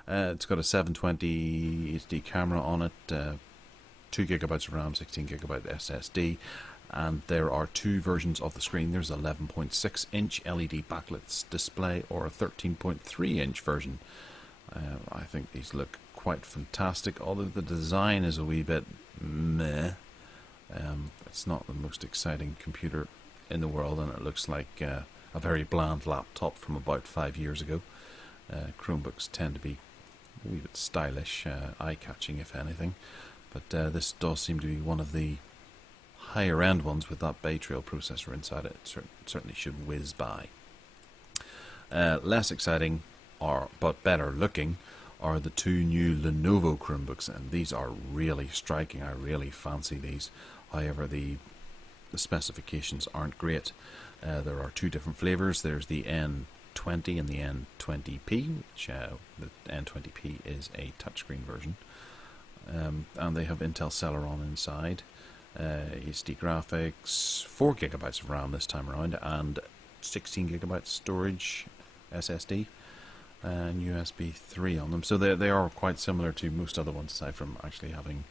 It's got a 720 HD camera on it, 2 gigabytes of RAM, 16 gigabyte SSD. And there are two versions of the screen. There's an 11.6 inch LED backlit display or a 13.3 inch version. I think these look quite fantastic, although the design is a wee bit meh. It's not the most exciting computer in the world, and it looks like a very bland laptop from about 5 years ago. Chromebooks tend to be a wee bit stylish, eye-catching if anything, but this does seem to be one of the higher end ones with that Bay Trail processor inside it. It certainly should whiz by. Less exciting, but better looking, are the two new Lenovo Chromebooks, and these are really striking. I really fancy these. However, the specifications aren't great. There are two different flavors. There's the N20 and the N20p, which the N20p is a touchscreen version, and they have Intel Celeron inside. HD graphics, 4 gigabytes of RAM this time around, and 16 gigabytes storage SSD, and USB 3 on them. So they are quite similar to most other ones, aside from actually having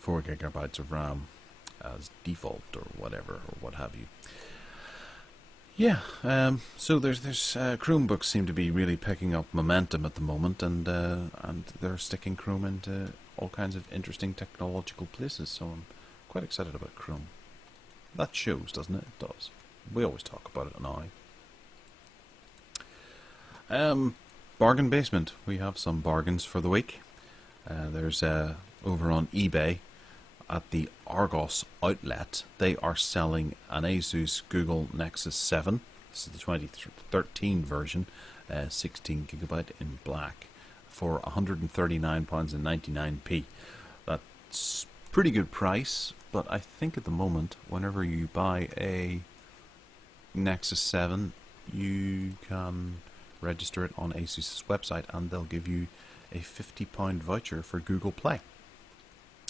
4 gigabytes of RAM as default or whatever, or what have you. Yeah, so there's Chromebooks seem to be really picking up momentum at the moment, and they're sticking Chrome into all kinds of interesting technological places. So I'm quite excited about Chrome. That shows, doesn't it? It does. We always talk about it now. Bargain basement. We have some bargains for the week. There's over on eBay at the Argos outlet, they are selling an Asus Google Nexus 7. This is the 2013 version, 16 gigabyte in black, for £139.99. That's pretty good price, but I think at the moment, whenever you buy a Nexus 7, you can register it on Asus's website and they'll give you a £50 voucher for Google Play.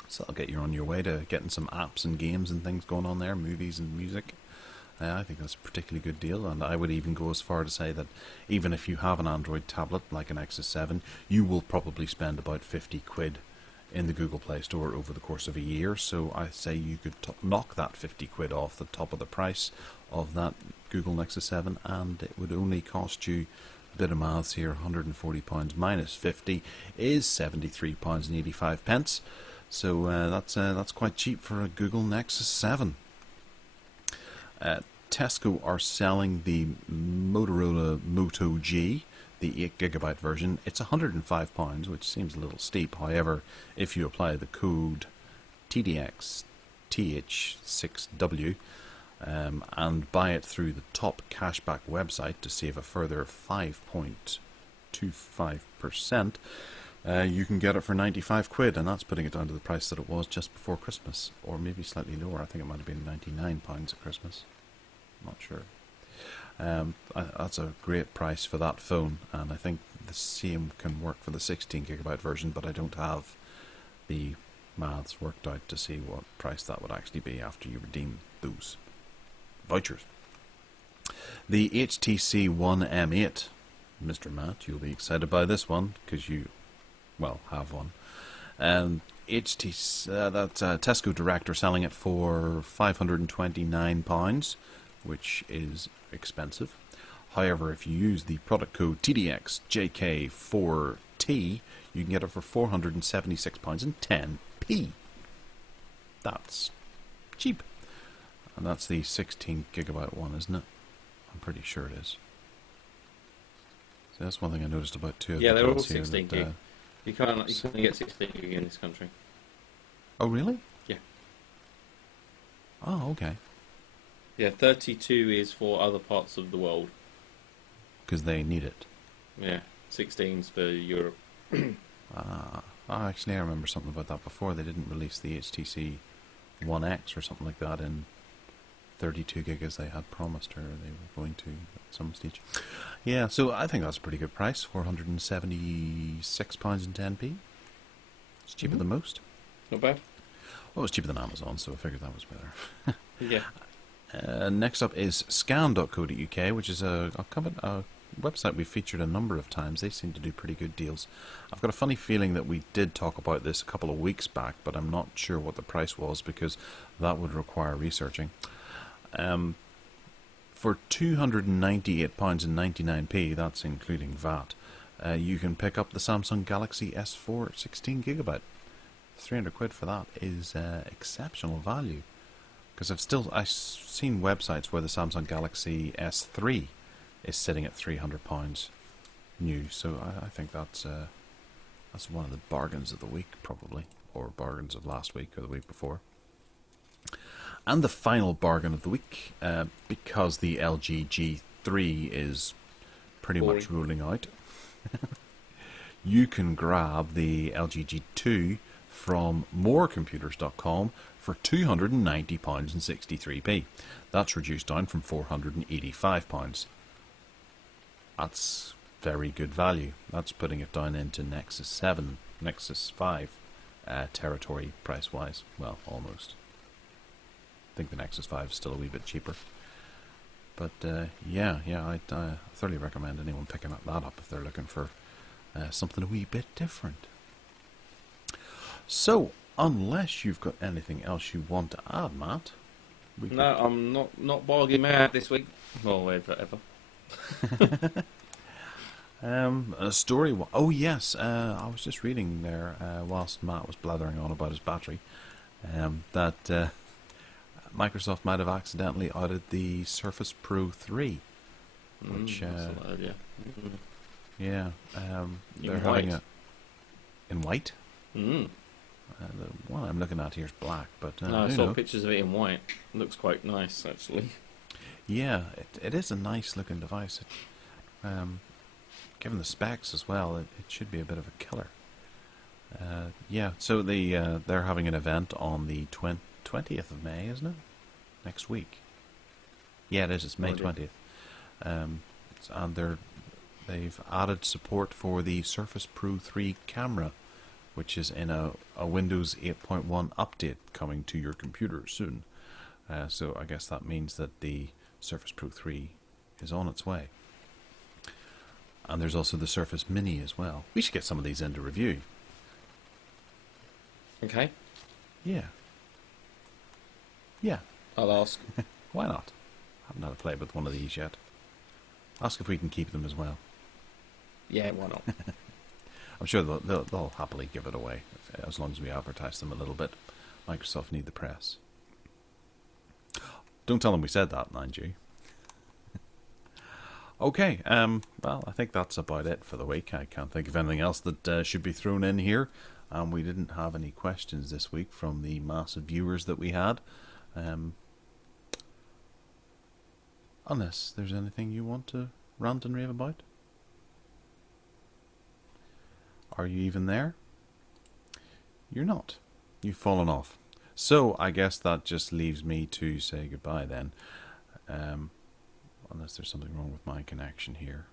So that'll get you on your way to getting some apps and games and things going on there, movies and music. I think that's a particularly good deal, and I would even go as far to say that even if you have an Android tablet like an Nexus 7, you will probably spend about 50 quid in the Google Play Store over the course of a year. So I say you could knock that 50 quid off the top of the price of that Google Nexus 7, and it would only cost you, a bit of maths here, £140 minus 50 is £73.85. So that's quite cheap for a Google Nexus 7. Tesco are selling the Motorola Moto G, the 8 gigabyte version. It's £105, which seems a little steep. However, if you apply the code TDXTH6W and buy it through the Top Cashback website to save a further 5.25%, you can get it for 95 quid, and that's putting it down to the price that it was just before Christmas, or maybe slightly lower. I think it might have been £99 at Christmas. I'm not sure. That's a great price for that phone, and I think the same can work for the 16 gigabyte version, but I don't have the maths worked out to see what price that would actually be after you redeem those vouchers. The HTC One M8. Mr. Matt, you'll be excited by this one, because you, well, have one. HTC, Tesco Direct are selling it for £529, which is expensive. However, if you use the product code TDXJK4T, you can get it for £476.10. That's cheap. And that's the 16GB one, isn't it? I'm pretty sure it is. So that's one thing I noticed about two of the they're all builds here 16 that, gig. You can't get 16 gig in this country. Oh, really? Yeah. Oh, okay. Yeah, 32 is for other parts of the world. Because they need it. Yeah, 16's for Europe. Actually, I remember something about that before. They didn't release the HTC One X or something like that in 32 gig as they had promised, or they were going to at some stage. Yeah, so I think that's a pretty good price, £476.10. It's cheaper than most. Not bad. Well, it was cheaper than Amazon, so I figured that was better. Yeah. Next up is scan.co.uk, which is a website we've featured a number of times. They seem to do pretty good deals. I've got a funny feeling that we did talk about this a couple of weeks back, but I'm not sure what the price was because that would require researching. For £298.99, that's including VAT, you can pick up the Samsung Galaxy S4 16GB. 300 quid for that is exceptional value. Because I've seen websites where the Samsung Galaxy S3 is sitting at £300 new, so I think that's one of the bargains of the week, probably, or bargains of last week or the week before. And the final bargain of the week, because the LG G3 is pretty much ruling out, you can grab the LG G2 from morecomputers.com for £290.63. That's reduced down from £485. That's very good value. That's putting it down into Nexus 7, Nexus 5 territory price-wise. Well, almost. I think the Nexus 5 is still a wee bit cheaper. But yeah, I thoroughly recommend anyone picking that up if they're looking for something a wee bit different. So, unless you've got anything else you want to add, Matt. No, I'm not bargain mad this week. Well, ever. A story. Oh yes, I was just reading there whilst Matt was blathering on about his battery that Microsoft might have accidentally outed the Surface Pro 3, which yeah, they're having it in white. The one I'm looking at here is black, but no, I saw pictures of it in white. It looks quite nice, actually. Yeah, it is a nice looking device. Given the specs as well, it should be a bit of a killer. Yeah, so they're having an event on the 20th of May, isn't it? Next week. Yeah, it is. It's May 20th. And they've added support for the Surface Pro 3 camera, which is in a Windows 8.1 update coming to your computer soon. So I guess that means that the Surface Pro 3 is on its way. And there's also the Surface Mini as well. We should get some of these into review. Okay. Yeah. I'll ask. Why not? I haven't had a play with one of these yet. Ask if we can keep them as well. Yeah, why not? I'm sure they'll happily give it away as long as we advertise them a little bit. Microsoft need the press. Don't tell them we said that, mind you. Okay, well, I think that's about it for the week. I can't think of anything else that should be thrown in here. We didn't have any questions this week from the massive viewers that we had. Unless there's anything you want to rant and rave about. Are you even there? You're not. You've fallen off. So, I guess that just leaves me to say goodbye then. Unless there's something wrong with my connection here.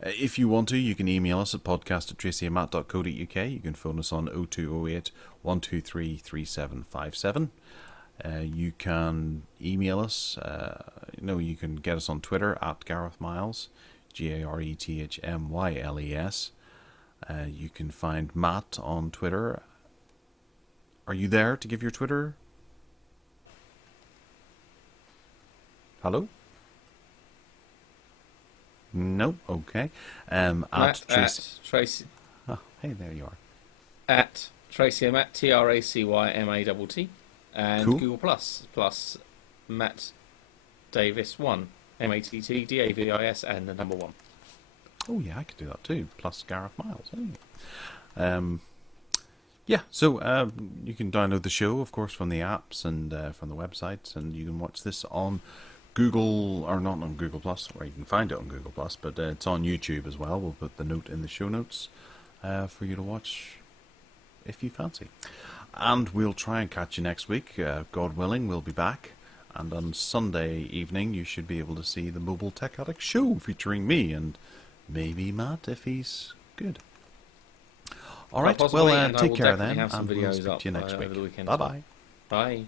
If you want to, you can email us at podcast@tracyandmatt.co.uk. You can phone us on 0208 123 3757. You can email us. You can get us on Twitter at Gareth Myles, GarethMyles. You can find Matt on Twitter. Are you there to give your Twitter? Hello? Nope. Okay. Matt at Tracy. Oh, hey, there you are. At Tracy Matt, TracyMatt, and Cool. Google plus Matt Davis 1, MattDavis, and the number 1. Oh yeah, I could do that too. Plus Gareth Myles. Hey. Yeah, so you can download the show, of course, from the apps and from the websites, and you can watch this on Google, or not on Google Plus, or you can find it on Google Plus, but it's on YouTube as well. We'll put the note in the show notes for you to watch if you fancy. And we'll try and catch you next week. God willing, we'll be back. And on Sunday evening, you should be able to see the Mobile Tech Addict show featuring me and maybe Matt if he's good. All right, well, take care then, and we'll speak to you next week. Bye-bye. Bye.